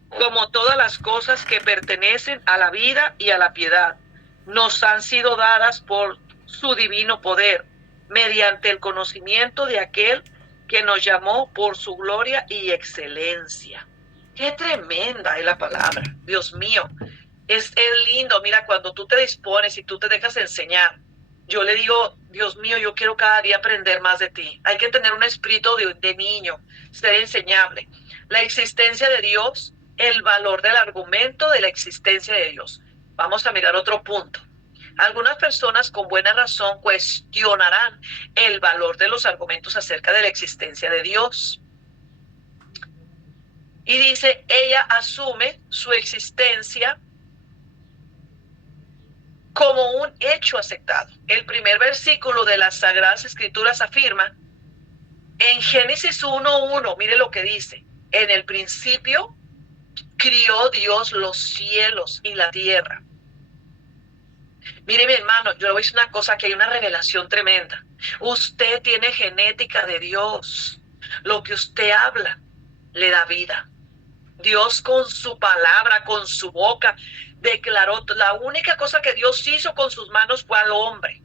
como todas las cosas que pertenecen a la vida y a la piedad, nos han sido dadas por su divino poder, mediante el conocimiento de aquel que nos llamó por su gloria y excelencia. Qué tremenda es la palabra, Dios mío. Es lindo, mira, cuando tú te dispones y tú te dejas enseñar. Yo le digo, Dios mío, yo quiero cada día aprender más de ti. Hay que tener un espíritu de niño, ser enseñable. La existencia de Dios, el valor del argumento de la existencia de Dios. Vamos a mirar otro punto. Algunas personas con buena razón cuestionarán el valor de los argumentos acerca de la existencia de Dios. Y dice, ella asume su existencia como un hecho aceptado. El primer versículo de las Sagradas Escrituras afirma, en Génesis 1:1, mire lo que dice, en el principio crió Dios los cielos y la tierra. Mire mi hermano, yo le voy a decir una cosa, que hay una revelación tremenda. Usted tiene genética de Dios. Lo que usted habla le da vida. Dios con su palabra, con su boca, declaró. La única cosa que Dios hizo con sus manos fue al hombre.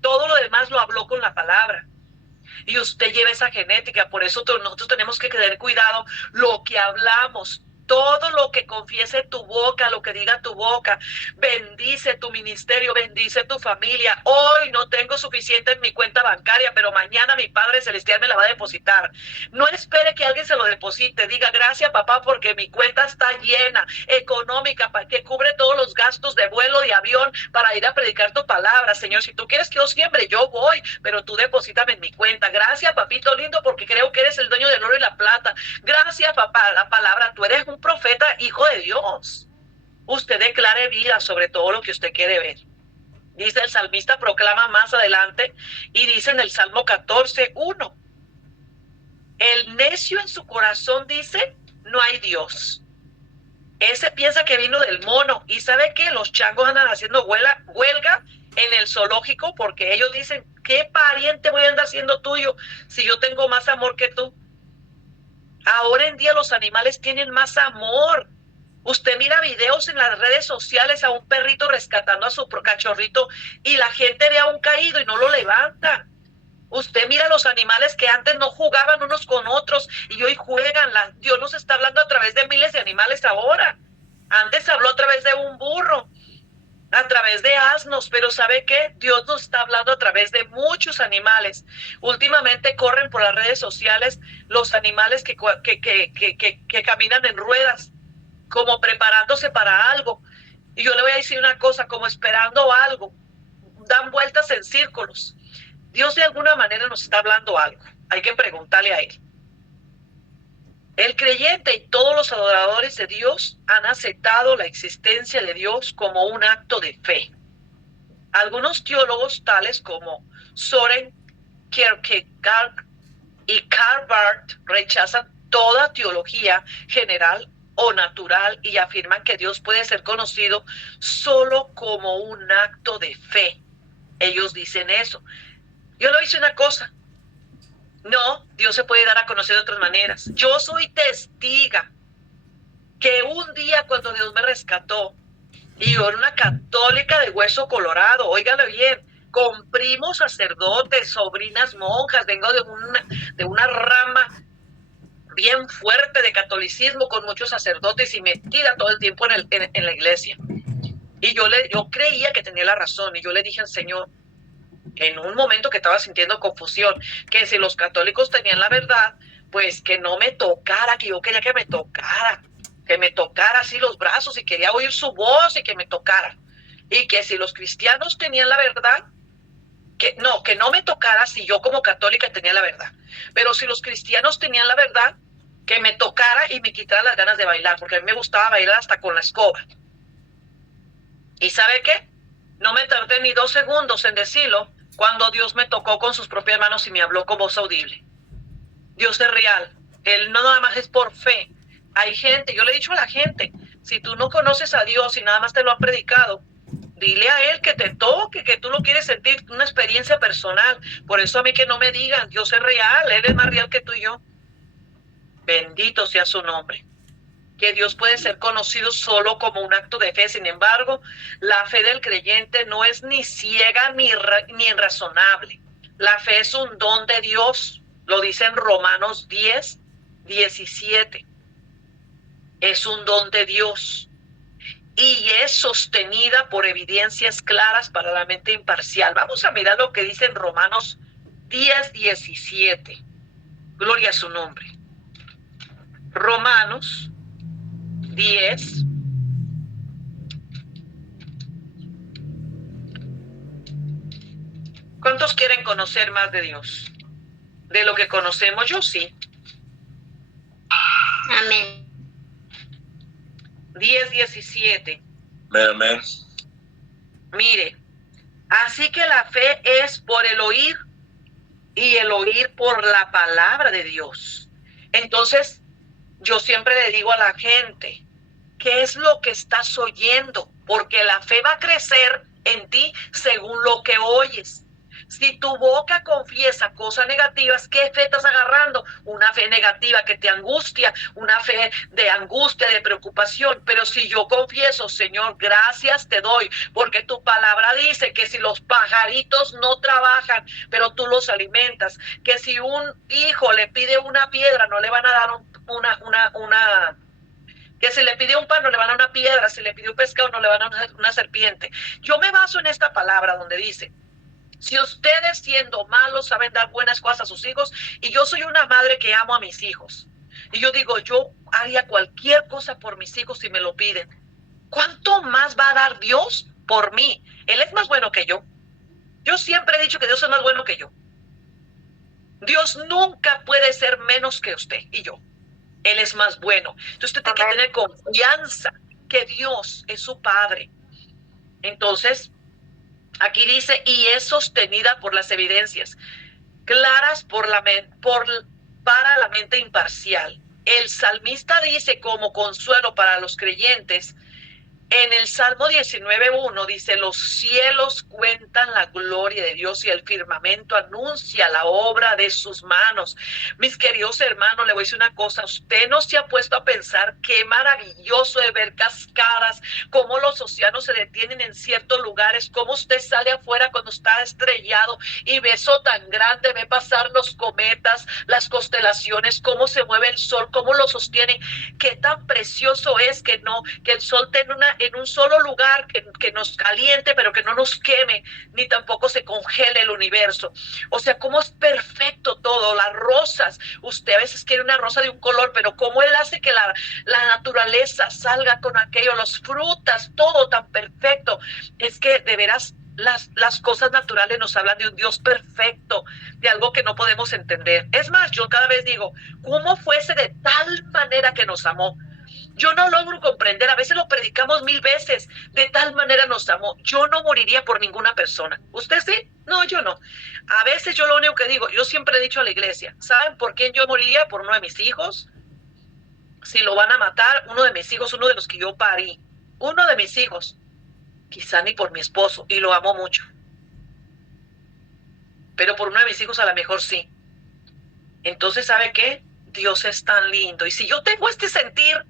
Todo lo demás lo habló con la palabra. Y usted lleva esa genética, por eso nosotros tenemos que tener cuidado lo que hablamos. Todo lo que confiese tu boca, lo que diga tu boca, bendice tu ministerio, bendice tu familia. Hoy no tengo suficiente en mi cuenta bancaria, pero mañana mi Padre Celestial me la va a depositar. No espere que alguien se lo deposite. Diga, gracias papá, porque mi cuenta está llena, económica, para que cubre todos los gastos de vuelo, de avión, para ir a predicar tu palabra. Señor, si tú quieres que yo siembre, yo voy, pero tú deposítame en mi cuenta. Gracias, papito lindo, porque creo que eres el dueño del oro y la plata. Gracias, papá, la palabra, tú eres un profeta, hijo de Dios. Usted declare vida sobre todo lo que usted quiere ver. Dice el salmista, proclama más adelante, y dice en el Salmo 14:1, el necio en su corazón dice, no hay Dios. Ese piensa que vino del mono, y sabe que los changos andan haciendo huelga en el zoológico, porque ellos dicen, ¿qué pariente voy a andar siendo tuyo si yo tengo más amor que tú? Ahora en día los animales tienen más amor. Usted mira videos en las redes sociales a un perrito rescatando a su cachorrito y la gente ve a un caído y no lo levanta. Usted mira los animales que antes no jugaban unos con otros y hoy juegan. Dios nos está hablando a través de miles de animales ahora. Antes habló a través de un burro, a través de asnos, pero ¿sabe qué? Dios nos está hablando a través de muchos animales. Últimamente corren por las redes sociales los animales que caminan en ruedas, como preparándose para algo. Y yo le voy a decir una cosa, como esperando algo. Dan vueltas en círculos. Dios de alguna manera nos está hablando algo. Hay que preguntarle a Él. El creyente y todos los adoradores de Dios han aceptado la existencia de Dios como un acto de fe. Algunos teólogos, tales como Soren Kierkegaard y Karl Barth, rechazan toda teología general o natural y afirman que Dios puede ser conocido solo como un acto de fe. Ellos dicen eso. Yo le hice una cosa. No, Dios se puede dar a conocer de otras maneras. Yo soy testiga que un día cuando Dios me rescató, y yo era una católica de hueso colorado, óigalo bien, con primos sacerdotes, sobrinas monjas, vengo de una rama bien fuerte de catolicismo con muchos sacerdotes y metida todo el tiempo en la iglesia. Y yo creía que tenía la razón y yo le dije al Señor, en un momento que estaba sintiendo confusión, que si los católicos tenían la verdad, pues que no me tocara, que yo quería que me tocara así los brazos y quería oír su voz y que me tocara. Y que si los cristianos tenían la verdad, que no me tocara si yo como católica tenía la verdad. Pero si los cristianos tenían la verdad, que me tocara y me quitara las ganas de bailar, porque a mí me gustaba bailar hasta con la escoba. ¿Y sabe qué? No me tardé ni 2 segundos en decirlo cuando Dios me tocó con sus propias manos y me habló con voz audible. Dios es real. Él no nada más es por fe. Hay gente, yo le he dicho a la gente, si tú no conoces a Dios y nada más te lo han predicado, dile a Él que te toque, que tú lo quieres sentir, una experiencia personal. Por eso a mí que no me digan, Dios es real, Él es más real que tú y yo. Bendito sea su nombre. Que Dios puede ser conocido solo como un acto de fe. Sin embargo, la fe del creyente no es ni ciega ni irrazonable. La fe es un don de Dios. Lo dice en Romanos 10, 17. Es un don de Dios y es sostenida por evidencias claras para la mente imparcial. Vamos a mirar lo que dice en Romanos 10, 17. Gloria a su nombre. Romanos 10. ¿Cuántos quieren conocer más de Dios? De lo que conocemos, yo sí. Amén. 10, 17. Amén. Mire, así que la fe es por el oír y el oír por la palabra de Dios. Entonces, yo siempre le digo a la gente, ¿qué es lo que estás oyendo? Porque la fe va a crecer en ti según lo que oyes. Si tu boca confiesa cosas negativas, ¿qué fe estás agarrando? Una fe negativa que te angustia, una fe de angustia, de preocupación. Pero si yo confieso, Señor, gracias te doy, porque tu palabra dice que si los pajaritos no trabajan, pero tú los alimentas, que si un hijo le pide una piedra, no le van a dar que si le pide un pan no le van a dar una piedra, si le pide un pescado no le van a dar una serpiente. Yo me baso en esta palabra donde dice, si ustedes siendo malos saben dar buenas cosas a sus hijos, y yo soy una madre que amo a mis hijos, y yo digo, yo haría cualquier cosa por mis hijos si me lo piden, ¿cuánto más va a dar Dios por mí? Él es más bueno que yo. Yo siempre he dicho que Dios es más bueno que yo. Dios nunca puede ser menos que usted y yo. Él es más bueno. Entonces usted tiene que tener confianza que Dios es su Padre. Entonces, aquí dice, y es sostenida por las evidencias claras para la mente imparcial. El salmista dice como consuelo para los creyentes, en el Salmo 19:1 dice, los cielos cuentan la gloria de Dios y el firmamento anuncia la obra de sus manos. Mis queridos hermanos, le voy a decir una cosa, usted no se ha puesto a pensar qué maravilloso es ver cascadas, cómo los océanos se detienen en ciertos lugares, cómo usted sale afuera cuando está estrellado y ve eso tan grande, ve pasar los cometas, las constelaciones, cómo se mueve el sol, cómo lo sostiene, qué tan precioso es que el sol tenga en un solo lugar que nos caliente, pero que no nos queme, ni tampoco se congele el universo. O sea, cómo es perfecto todo, las rosas. Usted a veces quiere una rosa de un color, pero cómo él hace que la naturaleza salga con aquello, las frutas, todo tan perfecto. Es que de veras las cosas naturales nos hablan de un Dios perfecto, de algo que no podemos entender. Es más, yo cada vez digo, ¿cómo fuese de tal manera que nos amó? Yo no logro comprender, a veces lo predicamos 1000 veces, de tal manera nos amó. Yo no moriría por ninguna persona. ¿Usted sí? No, yo no. A veces yo lo único que digo, yo siempre he dicho a la iglesia, ¿saben por quién yo moriría? Por uno de mis hijos. Si lo van a matar, uno de mis hijos, uno de los que yo parí, uno de mis hijos. Quizá ni por mi esposo, y lo amo mucho. Pero por uno de mis hijos a lo mejor sí. Entonces, ¿sabe qué? Dios es tan lindo. Y si yo tengo este sentir,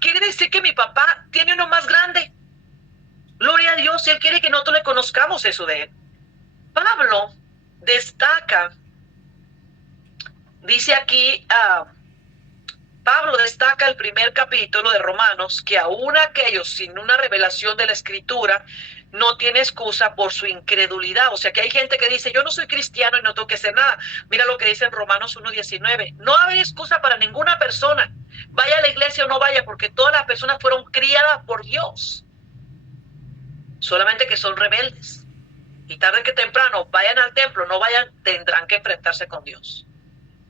quiere decir que mi papá tiene uno más grande. Gloria a Dios, Él quiere que nosotros le conozcamos eso de Él. Pablo destaca, dice aquí, Pablo destaca el primer capítulo de Romanos, que aún aquellos sin una revelación de la Escritura no tiene excusa por su incredulidad. O sea que hay gente que dice, yo no soy cristiano y no tengo que hacer nada. Mira lo que dice en Romanos 1:19. No hay excusa para ninguna persona, vaya a la iglesia o no vaya, porque todas las personas fueron criadas por Dios. Solamente que son rebeldes. y tarde que temprano vayan al templo, no vayan, tendrán que enfrentarse con Dios.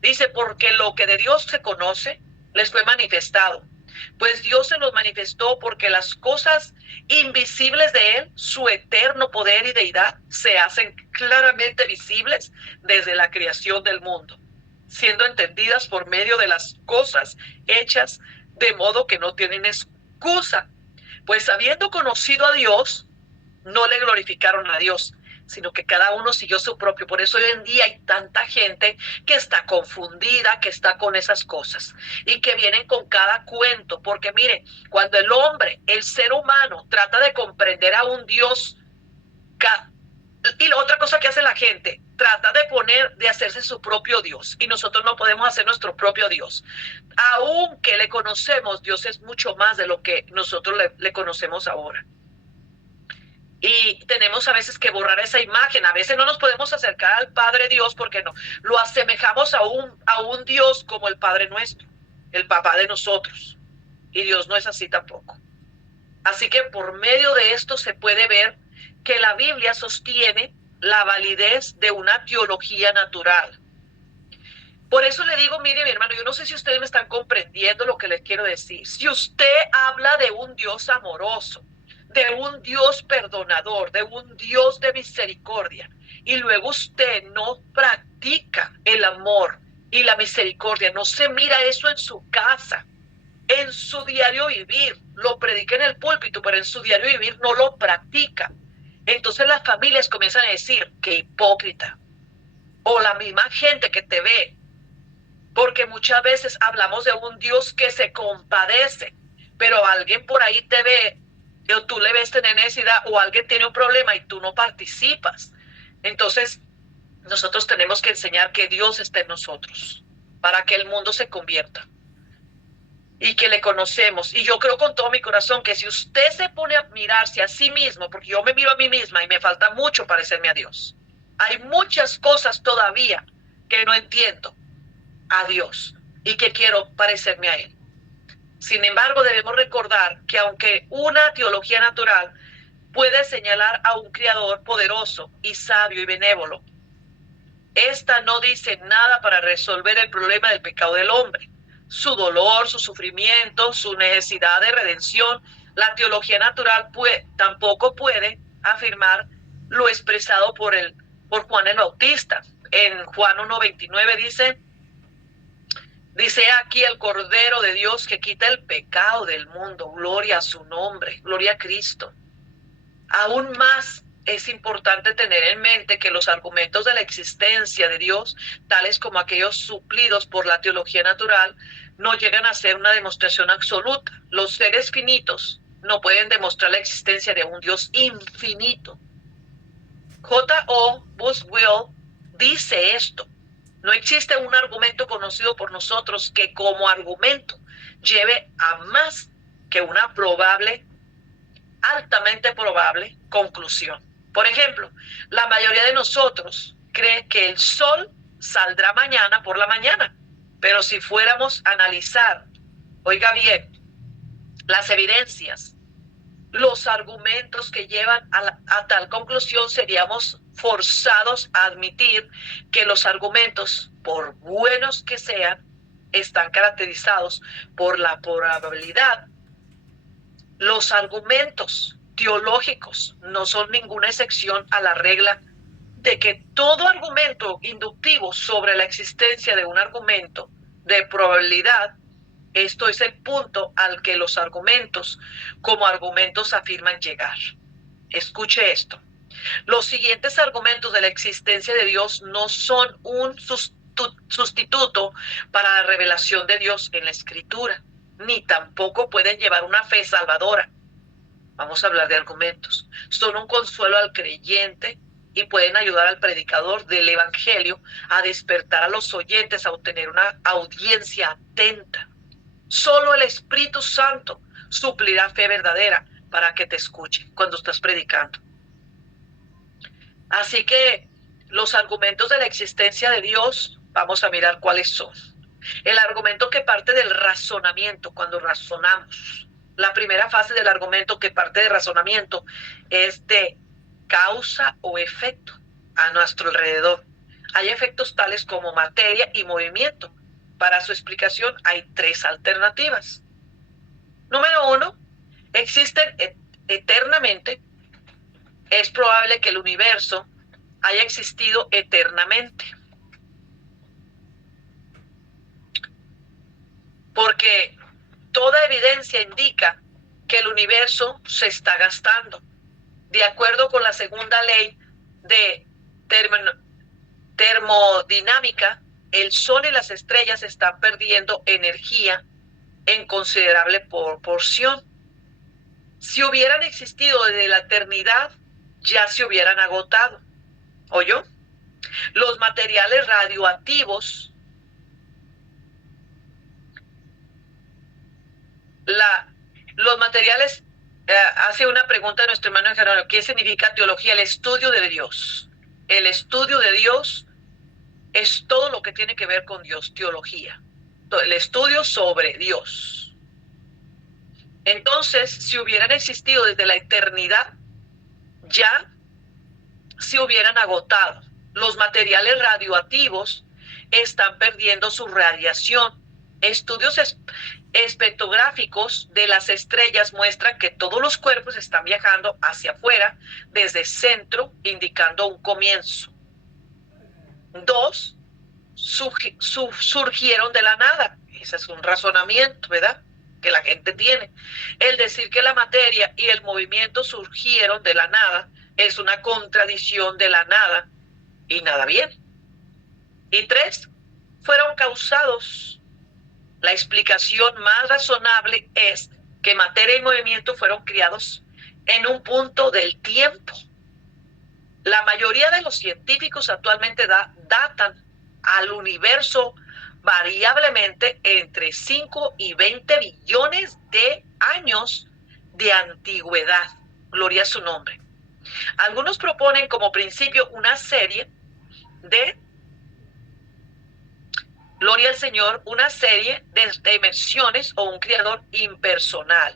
Dice, porque lo que de Dios se conoce les fue manifestado. Pues Dios se los manifestó porque las cosas invisibles de Él, su eterno poder y deidad, se hacen claramente visibles desde la creación del mundo, siendo entendidas por medio de las cosas hechas, de modo que no tienen excusa. Pues habiendo conocido a Dios, no le glorificaron a Dios, sino que cada uno siguió su propio. Por eso hoy en día hay tanta gente que está confundida, que está con esas cosas y que vienen con cada cuento. Porque mire, cuando el hombre, el ser humano, trata de comprender a un Dios, y la otra cosa que hace la gente, trata de hacerse su propio Dios, y nosotros no podemos hacer nuestro propio Dios. Aunque le conocemos, Dios es mucho más de lo que nosotros le conocemos ahora. Y tenemos a veces que borrar esa imagen. A veces no nos podemos acercar al Padre Dios porque no lo asemejamos a un Dios como el Padre nuestro, el papá de nosotros. Y Dios no es así tampoco. Así que por medio de esto se puede ver que la Biblia sostiene la validez de una teología natural. Por eso le digo, mire, mi hermano, yo no sé si ustedes me están comprendiendo lo que les quiero decir. Si usted habla de un Dios amoroso, de un Dios perdonador, de un Dios de misericordia, y luego usted no practica el amor y la misericordia, no se mira eso en su casa, en su diario vivir, lo predica en el púlpito, pero en su diario vivir no lo practica. Entonces las familias comienzan a decir, qué hipócrita, o la misma gente que te ve, porque muchas veces hablamos de un Dios que se compadece, pero alguien por ahí te ve, o tú le ves tener necesidad, o alguien tiene un problema y tú no participas. Entonces, nosotros tenemos que enseñar que Dios está en nosotros, para que el mundo se convierta y que le conocemos. Y yo creo con todo mi corazón que si usted se pone a mirarse a sí mismo, porque yo me miro a mí misma y me falta mucho parecerme a Dios. Hay muchas cosas todavía que no entiendo a Dios y que quiero parecerme a Él. Sin embargo, debemos recordar que aunque una teología natural puede señalar a un Creador poderoso y sabio y benévolo, esta no dice nada para resolver el problema del pecado del hombre, su dolor, su sufrimiento, su necesidad de redención. La teología natural tampoco puede afirmar lo expresado por Juan el Bautista. En Juan 1:29 dice aquí el Cordero de Dios que quita el pecado del mundo. Gloria a su nombre, gloria a Cristo. Aún más es importante tener en mente que los argumentos de la existencia de Dios, tales como aquellos suplidos por la teología natural, no llegan a ser una demostración absoluta. Los seres finitos no pueden demostrar la existencia de un Dios infinito. J.O. Buswell dice esto: no existe un argumento conocido por nosotros que como argumento lleve a más que una altamente probable conclusión. Por ejemplo, la mayoría de nosotros cree que el sol saldrá mañana por la mañana, pero si fuéramos a analizar, oiga bien, las evidencias, los argumentos que llevan a tal conclusión, seríamos forzados a admitir que los argumentos, por buenos que sean, están caracterizados por la probabilidad. Los argumentos teológicos no son ninguna excepción a la regla de que todo argumento inductivo sobre la existencia de un argumento de probabilidad, esto es el punto al que los argumentos como argumentos afirman llegar. Escuche esto: los siguientes argumentos de la existencia de Dios no son un sustituto para la revelación de Dios en la Escritura, ni tampoco pueden llevar una fe salvadora. Vamos a hablar de argumentos. Son un consuelo al creyente y pueden ayudar al predicador del Evangelio a despertar a los oyentes a obtener una audiencia atenta. Solo el Espíritu Santo suplirá fe verdadera para que te escuche cuando estás predicando. Así que los argumentos de la existencia de Dios, vamos a mirar cuáles son. El argumento que parte del razonamiento, cuando razonamos. La primera fase del argumento que parte de razonamiento es de causa o efecto a nuestro alrededor. Hay efectos tales como materia y movimiento. Para su explicación hay 3 alternativas. Número 1, existen eternamente. Es probable que el universo haya existido eternamente. Porque toda evidencia indica que el universo se está gastando. De acuerdo con la segunda ley de termodinámica, el Sol y las estrellas están perdiendo energía en considerable proporción. Si hubieran existido desde la eternidad, ya se hubieran agotado. ¿Oyó? Los materiales radioactivos, los materiales, hace una pregunta a nuestro hermano Jerónimo, ¿qué significa teología? El estudio de Dios. El estudio de Dios es todo lo que tiene que ver con Dios, teología. El estudio sobre Dios. Entonces, si hubieran existido desde la eternidad, ya se hubieran agotado. Los materiales radioactivos están perdiendo su radiación. Estudios espectrográficos de las estrellas muestran que todos los cuerpos están viajando hacia afuera desde el centro, indicando un comienzo. 2, surgieron de la nada. Ese es un razonamiento, ¿verdad?, que la gente tiene. El decir que la materia y el movimiento surgieron de la nada es una contradicción de la nada y nada bien. Y 3, fueron causados. La explicación más razonable es que materia y movimiento fueron creados en un punto del tiempo. La mayoría de los científicos actualmente datan al universo variablemente entre 5 y 20 billones de años de antigüedad. Gloria a su nombre. Algunos proponen como principio una serie de, gloria al Señor, una serie de dimensiones o un creador impersonal.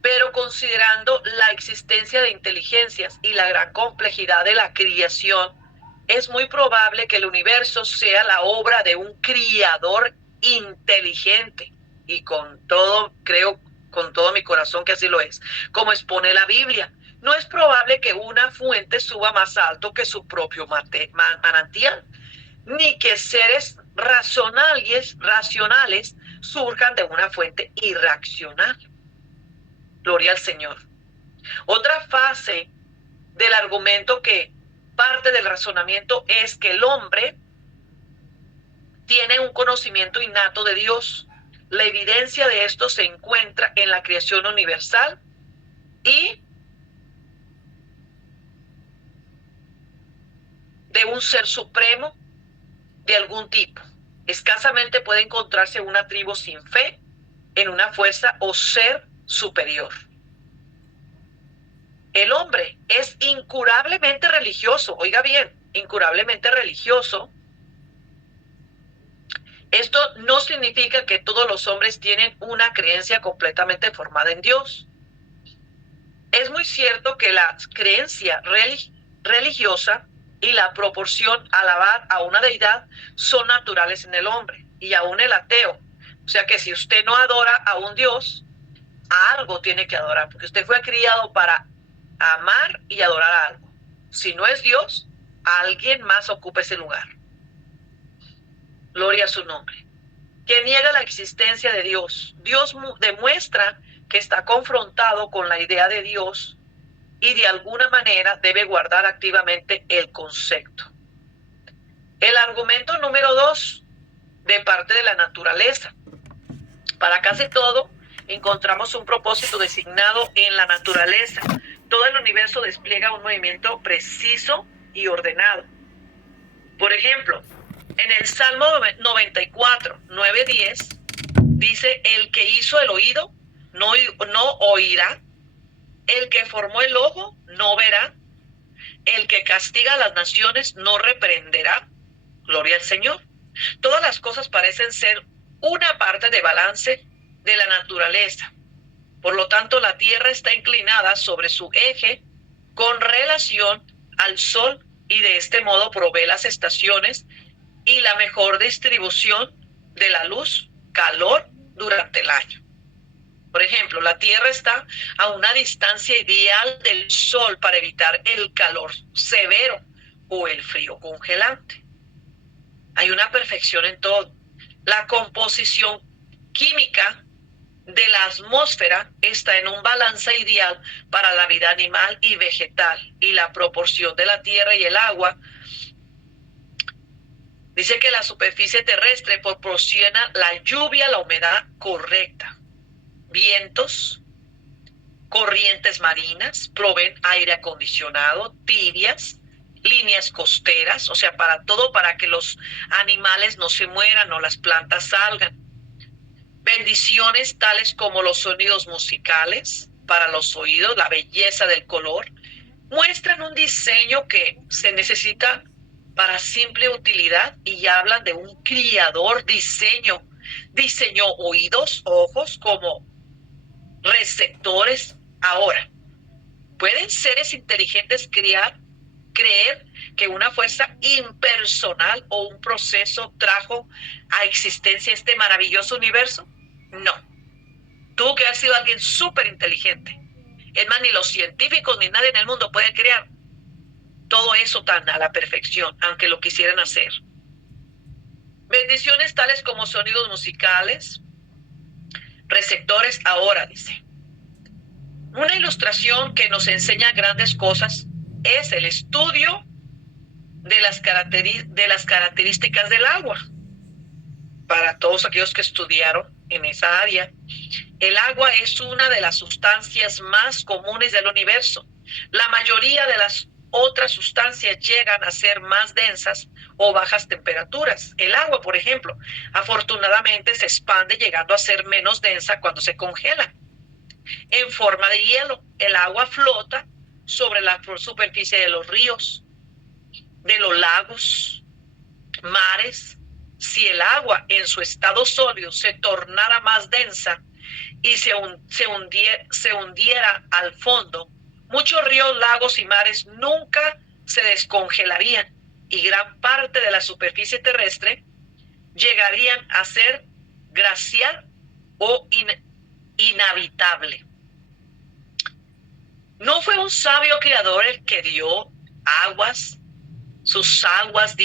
Pero considerando la existencia de inteligencias y la gran complejidad de la creación, es muy probable que el universo sea la obra de un creador inteligente. Y con todo, creo con todo mi corazón que así lo es. Como expone la Biblia, no es probable que una fuente suba más alto que su propio manantial, ni que seres racionales surjan de una fuente irracional. Gloria al Señor. Otra fase del argumento que parte del razonamiento es que el hombre tiene un conocimiento innato de Dios. La evidencia de esto se encuentra en la creación universal y de un ser supremo de algún tipo. Escasamente puede encontrarse una tribu sin fe en una fuerza o ser superior. El hombre es incurablemente religioso. Oiga bien, incurablemente religioso. Esto no significa que todos los hombres tienen una creencia completamente formada en Dios. Es muy cierto que la creencia religiosa y la proporción a alabar a una deidad son naturales en el hombre y aún el ateo. O sea que si usted no adora a un Dios, a algo tiene que adorar, porque usted fue criado para amar y adorar a algo. Si no es Dios, alguien más ocupa ese lugar. Gloria a su nombre. Que niega la existencia de Dios. Dios demuestra que está confrontado con la idea de Dios y de alguna manera debe guardar activamente el concepto. El argumento número 2, de parte de la naturaleza. Para casi todo encontramos un propósito designado en la naturaleza. Todo el universo despliega un movimiento preciso y ordenado. Por ejemplo, en el Salmo 94, 9-10, dice: el que hizo el oído no oirá, el que formó el ojo no verá, el que castiga a las naciones no reprenderá. Gloria al Señor. Todas las cosas parecen ser una parte de balance de la naturaleza. Por lo tanto, la tierra está inclinada sobre su eje con relación al sol y de este modo provee las estaciones y la mejor distribución de la luz, calor durante el año. Por ejemplo, la Tierra está a una distancia ideal del Sol para evitar el calor severo o el frío congelante. Hay una perfección en todo. La composición química de la atmósfera está en un balance ideal para la vida animal y vegetal, y la proporción de la tierra y el agua. Dice que la superficie terrestre proporciona la lluvia, la humedad correcta. Vientos, corrientes marinas, proveen aire acondicionado, tibias, líneas costeras, o sea, para todo, para que los animales no se mueran o las plantas salgan. Bendiciones tales como los sonidos musicales para los oídos, la belleza del color, muestran un diseño que se necesita para simple utilidad y hablan de un criador. Diseñó oídos, ojos como receptores. Ahora, ¿pueden seres inteligentes creer que una fuerza impersonal o un proceso trajo a existencia este maravilloso universo? No. Tú que has sido alguien súper inteligente. Es más, ni los científicos ni nadie en el mundo puede crear todo eso tan a la perfección, aunque lo quisieran hacer. Bendiciones tales como sonidos musicales, receptores. Ahora, dice, una ilustración que nos enseña grandes cosas es el estudio de las características del agua. Para todos aquellos que estudiaron en esa área, el agua es una de las sustancias más comunes del universo. La mayoría de las otras sustancias llegan a ser más densas o bajas temperaturas. El agua, por ejemplo, afortunadamente se expande llegando a ser menos densa cuando se congela. En forma de hielo, el agua flota sobre la superficie de los ríos, de los lagos, mares. Si el agua en su estado sólido se tornara más densa y se hundiera al fondo, muchos ríos, lagos y mares nunca se descongelarían y gran parte de la superficie terrestre llegarían a ser glacial o inhabitable. ¿No fue un sabio creador el que dio sus aguas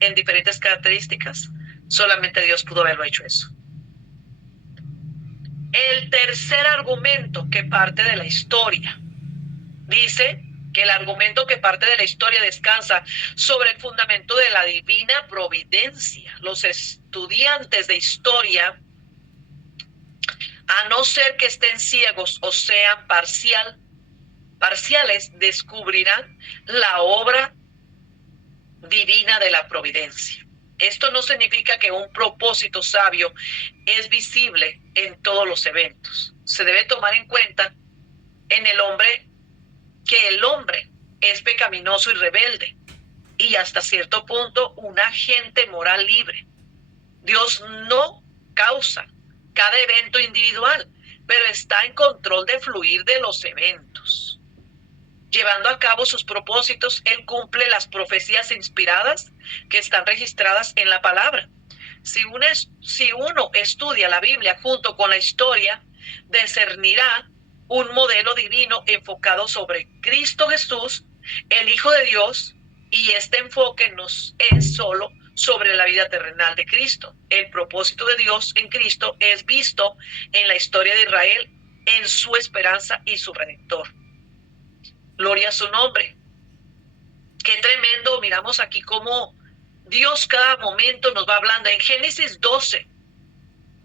en diferentes características? Solamente Dios pudo haberlo hecho eso. El tercer argumento que parte de la historia dice que el argumento que parte de la historia descansa sobre el fundamento de la divina providencia. Los estudiantes de historia, a no ser que estén ciegos o sean parciales, descubrirán la obra divina de la providencia. Esto no significa que un propósito sabio es visible en todos los eventos. Se debe tomar en cuenta en el hombre que el hombre es pecaminoso y rebelde y hasta cierto punto un agente moral libre. Dios no causa cada evento individual, pero está en control del fluir de los eventos. Llevando a cabo sus propósitos, Él cumple las profecías inspiradas que están registradas en la palabra. Si uno estudia la Biblia junto con la historia, discernirá un modelo divino enfocado sobre Cristo Jesús, el Hijo de Dios, y este enfoque no es solo sobre la vida terrenal de Cristo. El propósito de Dios en Cristo es visto en la historia de Israel, en su esperanza y su Redentor. Gloria a su nombre. Qué tremendo. Miramos aquí cómo Dios cada momento nos va hablando. En Génesis 12,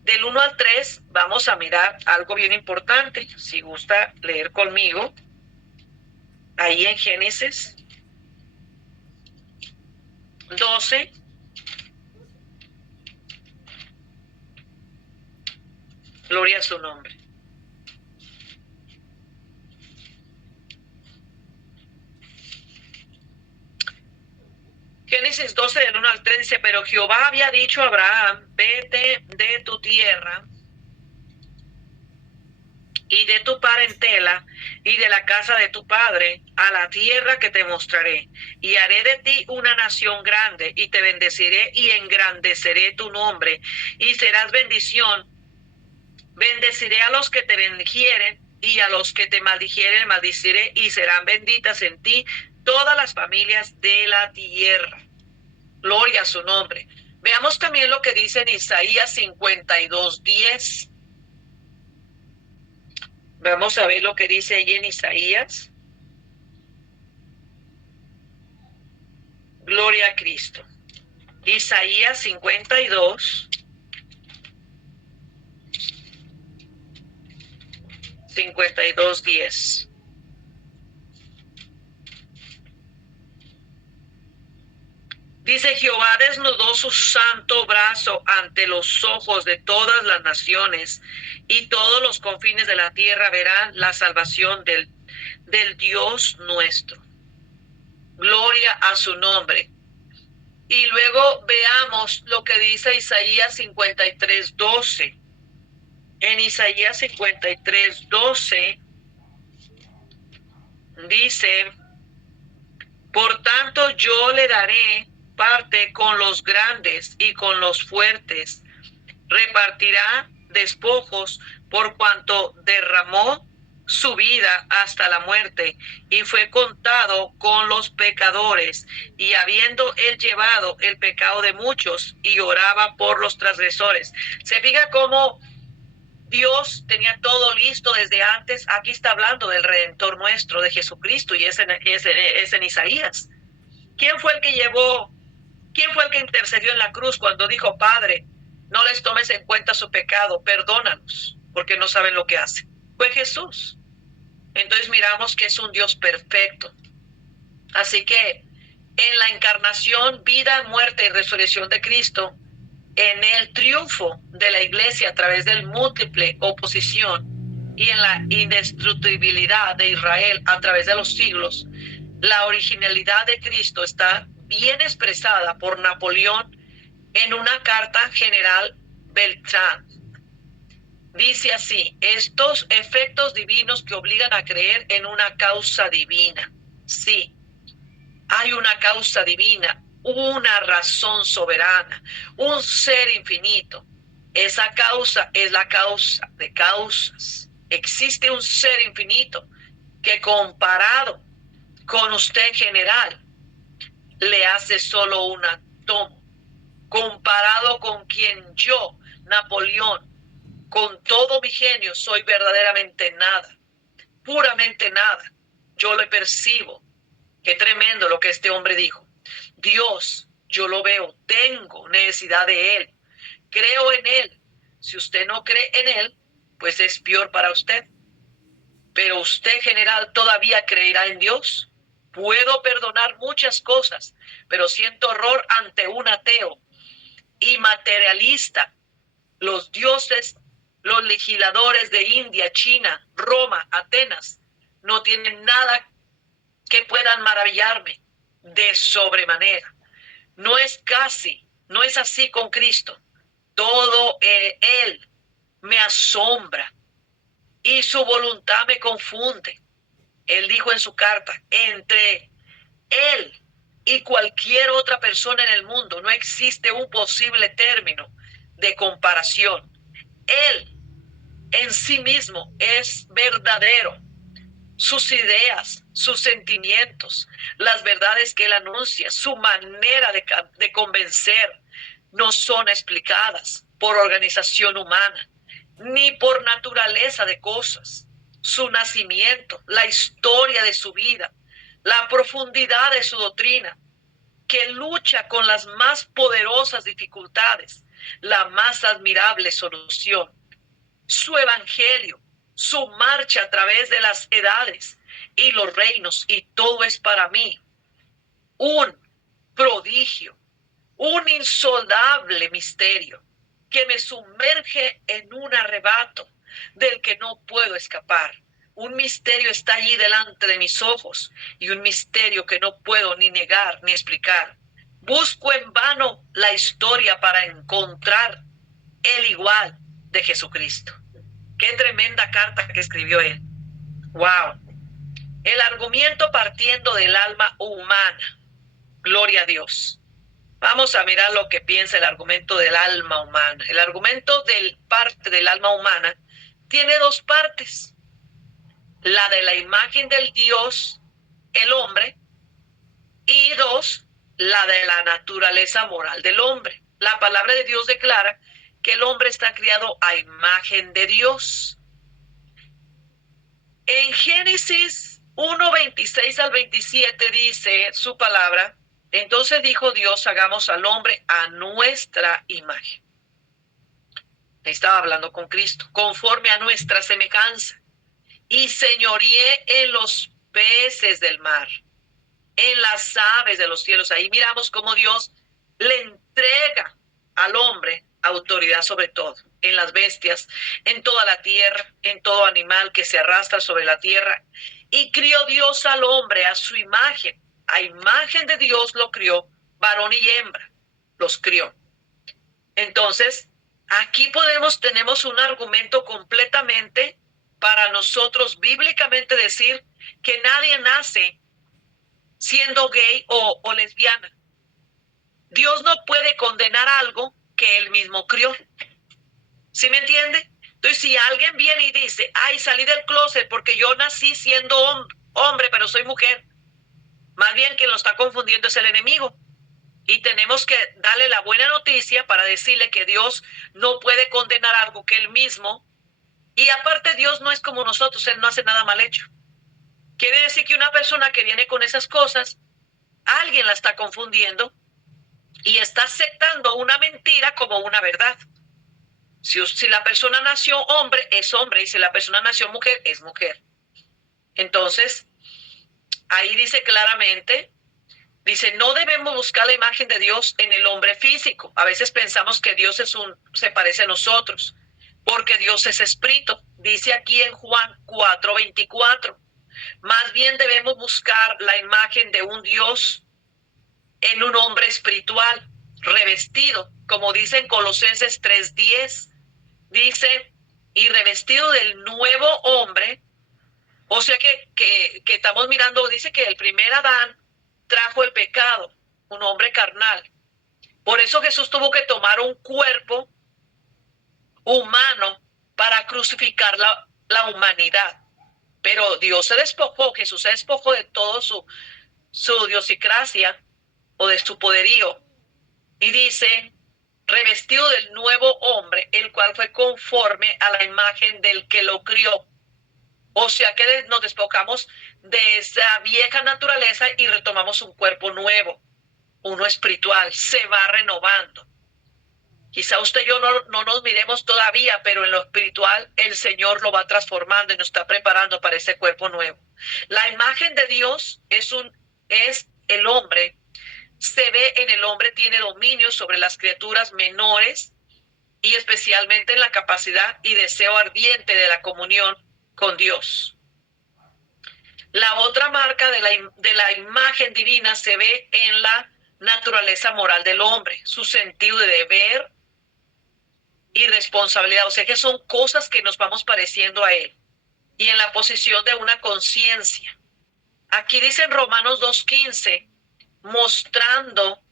del 1 al 3, vamos a mirar algo bien importante. Si gusta leer conmigo, ahí en Génesis 12, gloria a su nombre. Génesis 12 del 1 al 3 dice, pero Jehová había dicho a Abraham, vete de tu tierra y de tu parentela y de la casa de tu padre a la tierra que te mostraré, y haré de ti una nación grande, y te bendeciré y engrandeceré tu nombre, y serás bendición. Bendeciré a los que te bendijeren, y a los que te maldijeren maldiciré, y serán benditas en ti todas las familias de la tierra. Gloria a su nombre. Veamos también lo que dice en Isaías 52:10. Vamos a ver lo que dice ahí en Isaías. Gloria a Cristo. Isaías 52. 52:10. Dice: Jehová desnudó su santo brazo ante los ojos de todas las naciones, y todos los confines de la tierra verán la salvación del Dios nuestro. Gloria a su nombre. Y luego veamos lo que dice Isaías 53:12. En Isaías 53:12 dice: por tanto yo le daré parte con los grandes y con los fuertes, repartirá despojos por cuanto derramó su vida hasta la muerte y fue contado con los pecadores, y habiendo él llevado el pecado de muchos y oraba por los transgresores. Se fija cómo Dios tenía todo listo desde antes. Aquí está hablando del Redentor nuestro, de Jesucristo, y es en Isaías. ¿Quién fue el que intercedió en la cruz cuando dijo: Padre, no les tomes en cuenta su pecado, perdónalos, porque no saben lo que hacen? Fue Jesús. Entonces miramos que es un Dios perfecto. Así que en la encarnación, vida, muerte y resurrección de Cristo, en el triunfo de la iglesia a través del múltiple oposición y en la indestructibilidad de Israel a través de los siglos, la originalidad de Cristo está bien expresada por Napoleón en una carta general Beltrán. Dice así: estos efectos divinos que obligan a creer en una causa divina. Sí, hay una causa divina, una razón soberana, un ser infinito. Esa causa es la causa de causas. Existe un ser infinito que, comparado con usted, general, le hace solo un átomo. Comparado con quien yo, Napoleón, con todo mi genio, soy verdaderamente nada, puramente nada. Yo le percibo. Qué tremendo lo que este hombre dijo. Dios, yo lo veo, tengo necesidad de Él, creo en Él. Si usted no cree en Él, pues es peor para usted. Pero usted, general, todavía creerá en Dios. Puedo perdonar muchas cosas, pero siento horror ante un ateo y materialista. Los dioses, los legisladores de India, China, Roma, Atenas, no tienen nada que puedan maravillarme de sobremanera. No es así con Cristo. Todo Él me asombra y su voluntad me confunde. Él dijo en su carta: entre Él y cualquier otra persona en el mundo no existe un posible término de comparación. Él en sí mismo es verdadero. Sus ideas, sus sentimientos, las verdades que él anuncia, su manera de convencer, no son explicadas por organización humana, ni por naturaleza de cosas. Su nacimiento, la historia de su vida, la profundidad de su doctrina, que lucha con las más poderosas dificultades, la más admirable solución. Su evangelio, su marcha a través de las edades y los reinos, y todo es para mí un prodigio, un insondable misterio que me sumerge en un arrebato del que no puedo escapar. Un misterio está allí delante de mis ojos y un misterio que no puedo ni negar ni explicar. Busco en vano la historia para encontrar el igual de Jesucristo. Qué tremenda carta que escribió él. ¡Wow! El argumento partiendo del alma humana. Gloria a Dios. Vamos a mirar lo que piensa el argumento del alma humana. El argumento del alma humana tiene dos partes. La de la imagen del Dios, el hombre, y dos, la de la naturaleza moral del hombre. La palabra de Dios declara que el hombre está criado a imagen de Dios. En Génesis 1, 26 al 27 dice su palabra: entonces dijo Dios, hagamos al hombre a nuestra imagen. Estaba hablando con Cristo, conforme a nuestra semejanza, y señoreé en los peces del mar, en las aves de los cielos. Ahí miramos cómo Dios le entrega al hombre autoridad sobre todo, en las bestias, en toda la tierra, en todo animal que se arrastra sobre la tierra. Y crió Dios al hombre a su imagen. A imagen de Dios lo crió, varón y hembra los crió. Entonces, aquí tenemos un argumento completamente para nosotros bíblicamente decir que nadie nace siendo gay o lesbiana. Dios no puede condenar algo que él mismo crió. ¿Sí me entiende? Entonces, si alguien viene y dice, ay, salí del closet porque yo nací siendo hombre, pero soy mujer, más bien quien lo está confundiendo es el enemigo. Y tenemos que darle la buena noticia para decirle que Dios no puede condenar algo que él mismo. Y aparte, Dios no es como nosotros, él no hace nada mal hecho. Quiere decir que una persona que viene con esas cosas, alguien la está confundiendo y está aceptando una mentira como una verdad. Si la persona nació hombre, es hombre, y si la persona nació mujer, es mujer. Entonces, ahí dice claramente, dice, no debemos buscar la imagen de Dios en el hombre físico. A veces pensamos que Dios se parece a nosotros, porque Dios es espíritu. Dice aquí en Juan 4:24. Más bien debemos buscar la imagen de un Dios en un hombre espiritual, revestido, como dice en Colosenses 3:10. Dice, y revestido del nuevo hombre. O sea que estamos mirando, dice que el primer Adán trajo el pecado, un hombre carnal. Por eso Jesús tuvo que tomar un cuerpo humano para crucificar la humanidad. Pero Dios se despojó, Jesús se despojó de todo su diosicracia o de su poderío. Y dice, revestido del nuevo hombre, el cual fue conforme a la imagen del que lo crió. O sea que nos despojamos de esa vieja naturaleza y retomamos un cuerpo nuevo, uno espiritual, se va renovando. Quizá usted y yo no nos miremos todavía, pero en lo espiritual el Señor lo va transformando y nos está preparando para ese cuerpo nuevo. La imagen de Dios es el hombre. Se ve en el hombre, tiene dominio sobre las criaturas menores y especialmente en la capacidad y deseo ardiente de la comunión con Dios. La otra marca de la imagen divina se ve en la naturaleza moral del hombre, su sentido de deber y responsabilidad. O sea que son cosas que nos vamos pareciendo a él. Y en la posición de una conciencia. Aquí dice en Romanos 2:15, mostrando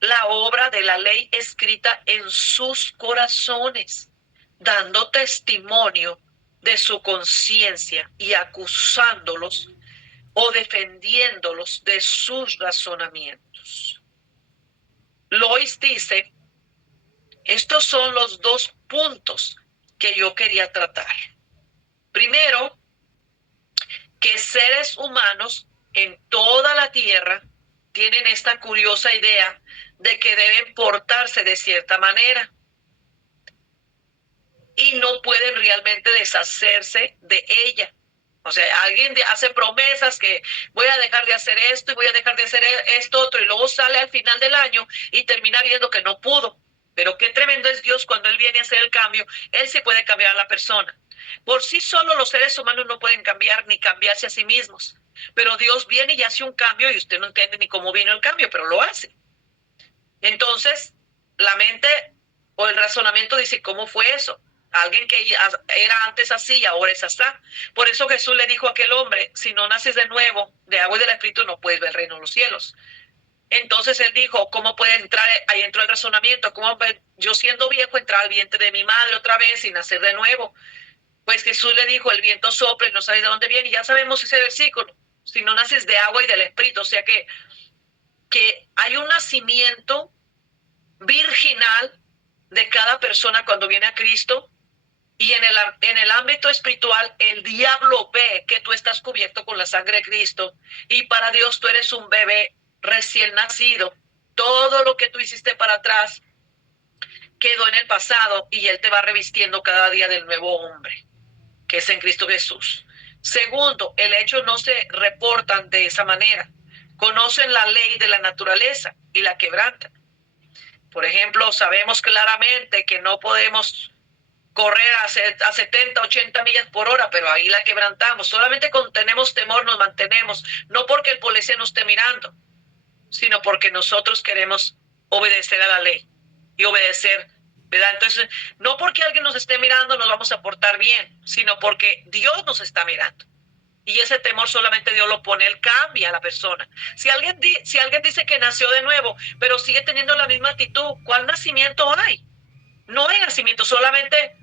la obra de la ley escrita en sus corazones, dando testimonio de su conciencia y acusándolos o defendiéndolos de sus razonamientos. Lois dice, estos son los dos puntos que yo quería tratar. Primero, que seres humanos en toda la tierra tienen esta curiosa idea de que deben portarse de cierta manera y no pueden realmente deshacerse de ella. O sea, alguien hace promesas que voy a dejar de hacer esto y voy a dejar de hacer esto otro, y luego sale al final del año y termina viendo que no pudo. Pero qué tremendo es Dios cuando Él viene a hacer el cambio. Él sí puede cambiar a la persona. Por sí solo los seres humanos no pueden cambiar ni cambiarse a sí mismos. Pero Dios viene y hace un cambio y usted no entiende ni cómo vino el cambio, pero lo hace. Entonces, la mente o el razonamiento dice, ¿cómo fue eso? Alguien que era antes así y ahora es así. Por eso Jesús le dijo a aquel hombre, si no naces de nuevo, de agua y del Espíritu, no puedes ver el reino de los cielos. Entonces él dijo, ¿cómo puede entrar? Ahí entró el razonamiento. ¿Cómo yo siendo viejo entrar al vientre de mi madre otra vez y nacer de nuevo? Pues Jesús le dijo, el viento sopla y no sabes de dónde viene. Y ya sabemos ese versículo. Si no naces de agua y del Espíritu. O sea que hay un nacimiento virginal de cada persona cuando viene a Cristo. Y en el ámbito espiritual, el diablo ve que tú estás cubierto con la sangre de Cristo. Y para Dios tú eres un bebé recién nacido. Todo lo que tú hiciste para atrás quedó en el pasado y Él te va revistiendo cada día del nuevo hombre, que es en Cristo Jesús. Segundo, el hecho no se reportan de esa manera. Conocen la ley de la naturaleza y la quebrantan. Por ejemplo, sabemos claramente que no podemos correr a 70, 80 millas por hora, pero ahí la quebrantamos. Solamente cuando tenemos temor nos mantenemos, no porque el policía nos esté mirando, sino porque nosotros queremos obedecer a la ley y obedecer, ¿verdad? Entonces, no porque alguien nos esté mirando nos vamos a portar bien, sino porque Dios nos está mirando. Y ese temor solamente Dios lo pone, Él cambia a la persona. Si alguien dice que nació de nuevo, pero sigue teniendo la misma actitud, ¿cuál nacimiento hay? No hay nacimiento, solamente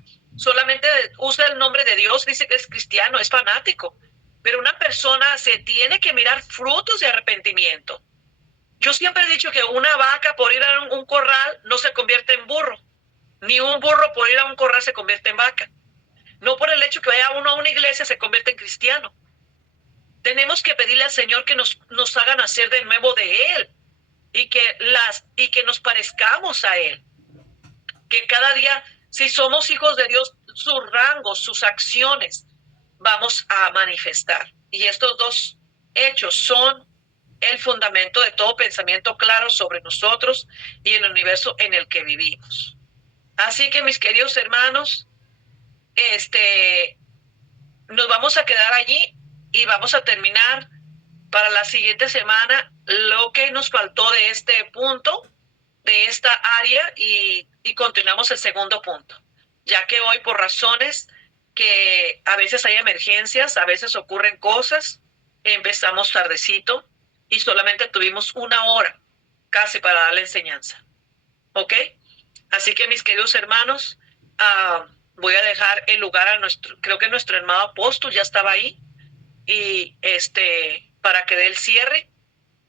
usa el nombre de Dios, dice que es cristiano, es fanático. Pero una persona se tiene que mirar frutos de arrepentimiento. Yo siempre he dicho que una vaca por ir a un corral no se convierte en burro, ni un burro por ir a un corral se convierte en vaca. No por el hecho que vaya uno a una iglesia se convierte en cristiano. Tenemos que pedirle al Señor que nos haga nacer de nuevo de Él y que nos parezcamos a Él. Que cada día, si somos hijos de Dios, sus rangos, sus acciones, vamos a manifestar. Y estos dos hechos son el fundamento de todo pensamiento claro sobre nosotros y el universo en el que vivimos. Así que, mis queridos hermanos, nos vamos a quedar allí y vamos a terminar para la siguiente semana lo que nos faltó de este punto, de esta área, y continuamos el segundo punto, ya que hoy por razones que a veces hay emergencias, a veces ocurren cosas, empezamos tardecito y solamente tuvimos 1 hora casi para dar la enseñanza. ¿Ok? Así que, mis queridos hermanos, voy a dejar el lugar a creo que nuestro hermano apóstol ya estaba ahí, y para que dé el cierre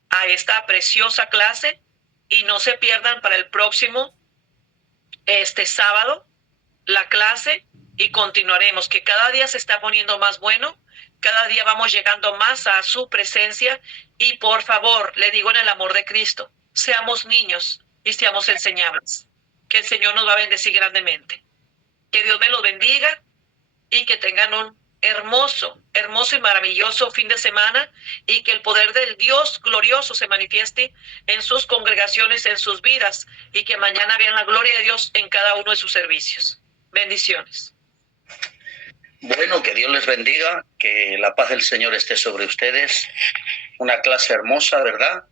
a esta preciosa clase, y no se pierdan para el próximo sábado la clase, y continuaremos, que cada día se está poniendo más bueno, cada día vamos llegando más a su presencia, y por favor, le digo en el amor de Cristo, seamos niños y seamos enseñables, que el Señor nos va a bendecir grandemente. Que Dios me los bendiga y que tengan un hermoso y maravilloso fin de semana, y que el poder del Dios glorioso se manifieste en sus congregaciones, en sus vidas, y que mañana vean la gloria de Dios en cada uno de sus servicios. Bendiciones. Bueno, que Dios les bendiga, que la paz del Señor esté sobre ustedes. Una clase hermosa, ¿verdad?,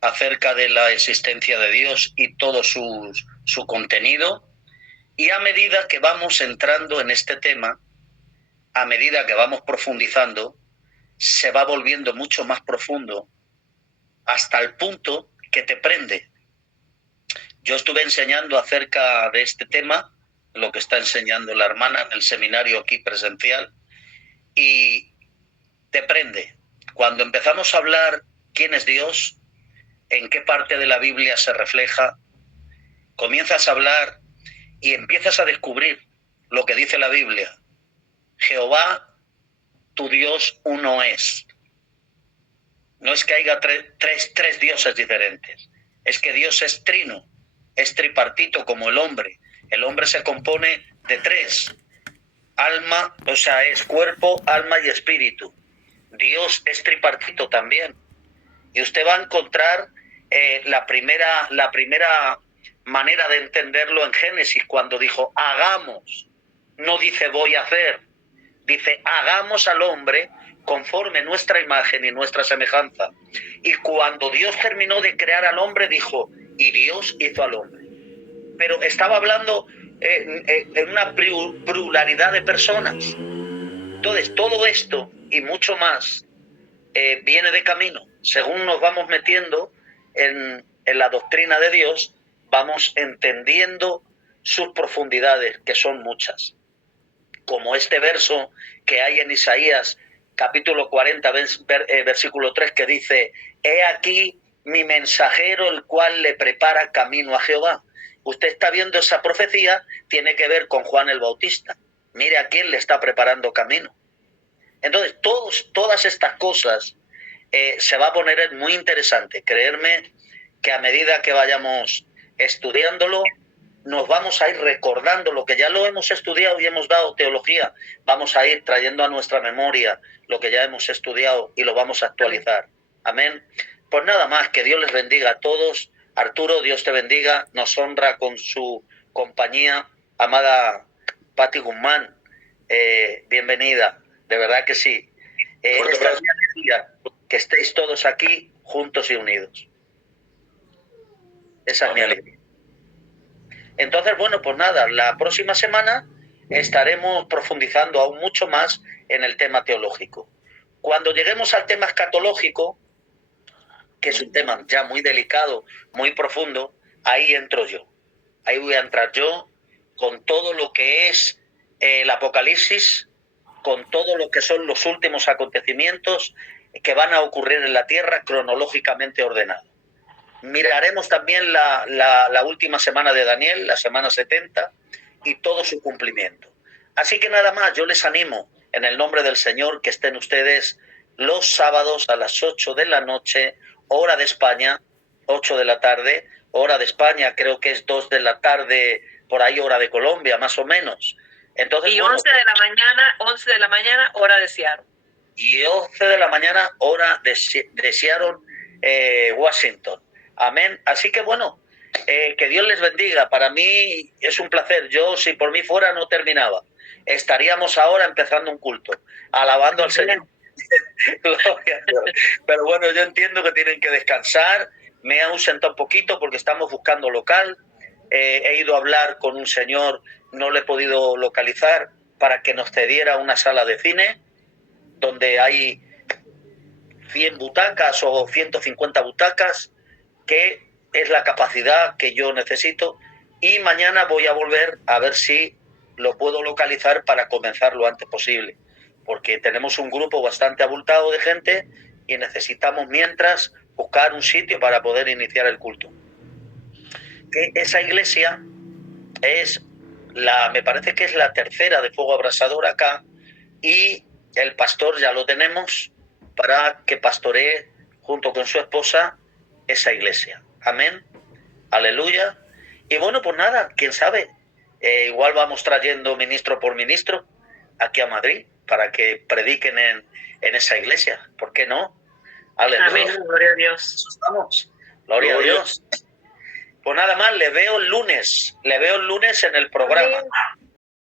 acerca de la existencia de Dios y todo su contenido. Y a medida que vamos entrando en este tema, a medida que vamos profundizando, se va volviendo mucho más profundo, hasta el punto que te prende. Yo estuve enseñando acerca de este tema, lo que está enseñando la hermana en el seminario aquí presencial, y te prende. Cuando empezamos a hablar quién es Dios, en qué parte de la Biblia se refleja, comienzas a hablar y empiezas a descubrir lo que dice la Biblia. Jehová, tu Dios, uno es. No es que haya tres dioses diferentes, es que Dios es trino, es tripartito como el hombre. El hombre se compone de 3: alma, o sea, es cuerpo, alma y espíritu. Dios es tripartito también. Y usted va a encontrar la primera manera de entenderlo en Génesis, cuando dijo hagamos. No dice voy a hacer, dice hagamos al hombre conforme nuestra imagen y nuestra semejanza. Y cuando Dios terminó de crear al hombre, dijo, y Dios hizo al hombre. Pero estaba hablando en una pluralidad de personas. Entonces, todo esto y mucho más viene de camino. Según nos vamos metiendo en la doctrina de Dios, vamos entendiendo sus profundidades, que son muchas. Como este verso que hay en Isaías, capítulo 40, versículo 3, que dice: he aquí mi mensajero, el cual le prepara camino a Jehová. Usted está viendo esa profecía, tiene que ver con Juan el Bautista. Mire a quién le está preparando camino. Entonces, todas estas cosas se va a poner muy interesante. Creerme que a medida que vayamos estudiándolo, nos vamos a ir recordando lo que ya lo hemos estudiado y hemos dado teología. Vamos a ir trayendo a nuestra memoria lo que ya hemos estudiado y lo vamos a actualizar. Amén. Pues nada más, que Dios les bendiga a todos. Arturo, Dios te bendiga. Nos honra con su compañía. Amada Pati Guzmán, bienvenida. De verdad que sí. Esta es mi alegría, que estéis todos aquí juntos y unidos. Esa es mi alegría. Entonces, bueno, pues nada, la próxima semana estaremos profundizando aún mucho más en el tema teológico. Cuando lleguemos al tema escatológico, que es un tema ya muy delicado, muy profundo, ahí entro yo. Ahí voy a entrar yo con todo lo que es el Apocalipsis, con todo lo que son los últimos acontecimientos que van a ocurrir en la tierra cronológicamente ordenados. Miraremos también la última semana de Daniel, la semana 70, y todo su cumplimiento. Así que nada más, yo les animo, en el nombre del Señor, que estén ustedes los sábados a las 8 de la noche, hora de España, 8 de la tarde, hora de España creo que es 2 de la tarde, por ahí hora de Colombia, más o menos. Entonces, y 11 de la mañana, hora de Seattle. Y 11 de la mañana, hora de Seattle, Washington. Amén. Así que bueno, que Dios les bendiga. Para mí es un placer. Yo, si por mí fuera, no terminaba. Estaríamos ahora empezando un culto, alabando al Señor. Pero bueno, yo entiendo que tienen que descansar. Me he ausentado un poquito porque estamos buscando local. He ido a hablar con un señor, no le he podido localizar, para que nos cediera una sala de cine donde hay 100 butacas o 150 butacas, que es la capacidad que yo necesito, y mañana voy a volver a ver si lo puedo localizar para comenzar lo antes posible, porque tenemos un grupo bastante abultado de gente y necesitamos mientras buscar un sitio para poder iniciar el culto. Que esa iglesia es me parece que es la tercera de Fuego Abrasador acá, y el pastor ya lo tenemos para que pastoree junto con su esposa esa iglesia. Amén. Aleluya. Y bueno, pues nada, quién sabe, igual vamos trayendo ministro por ministro aquí a Madrid para que prediquen en esa iglesia. ¿Por qué no? Aleluya. Amén. Gloria a Dios. Estamos. Gloria a Dios. Pues nada más, le veo el lunes en el programa. Amén.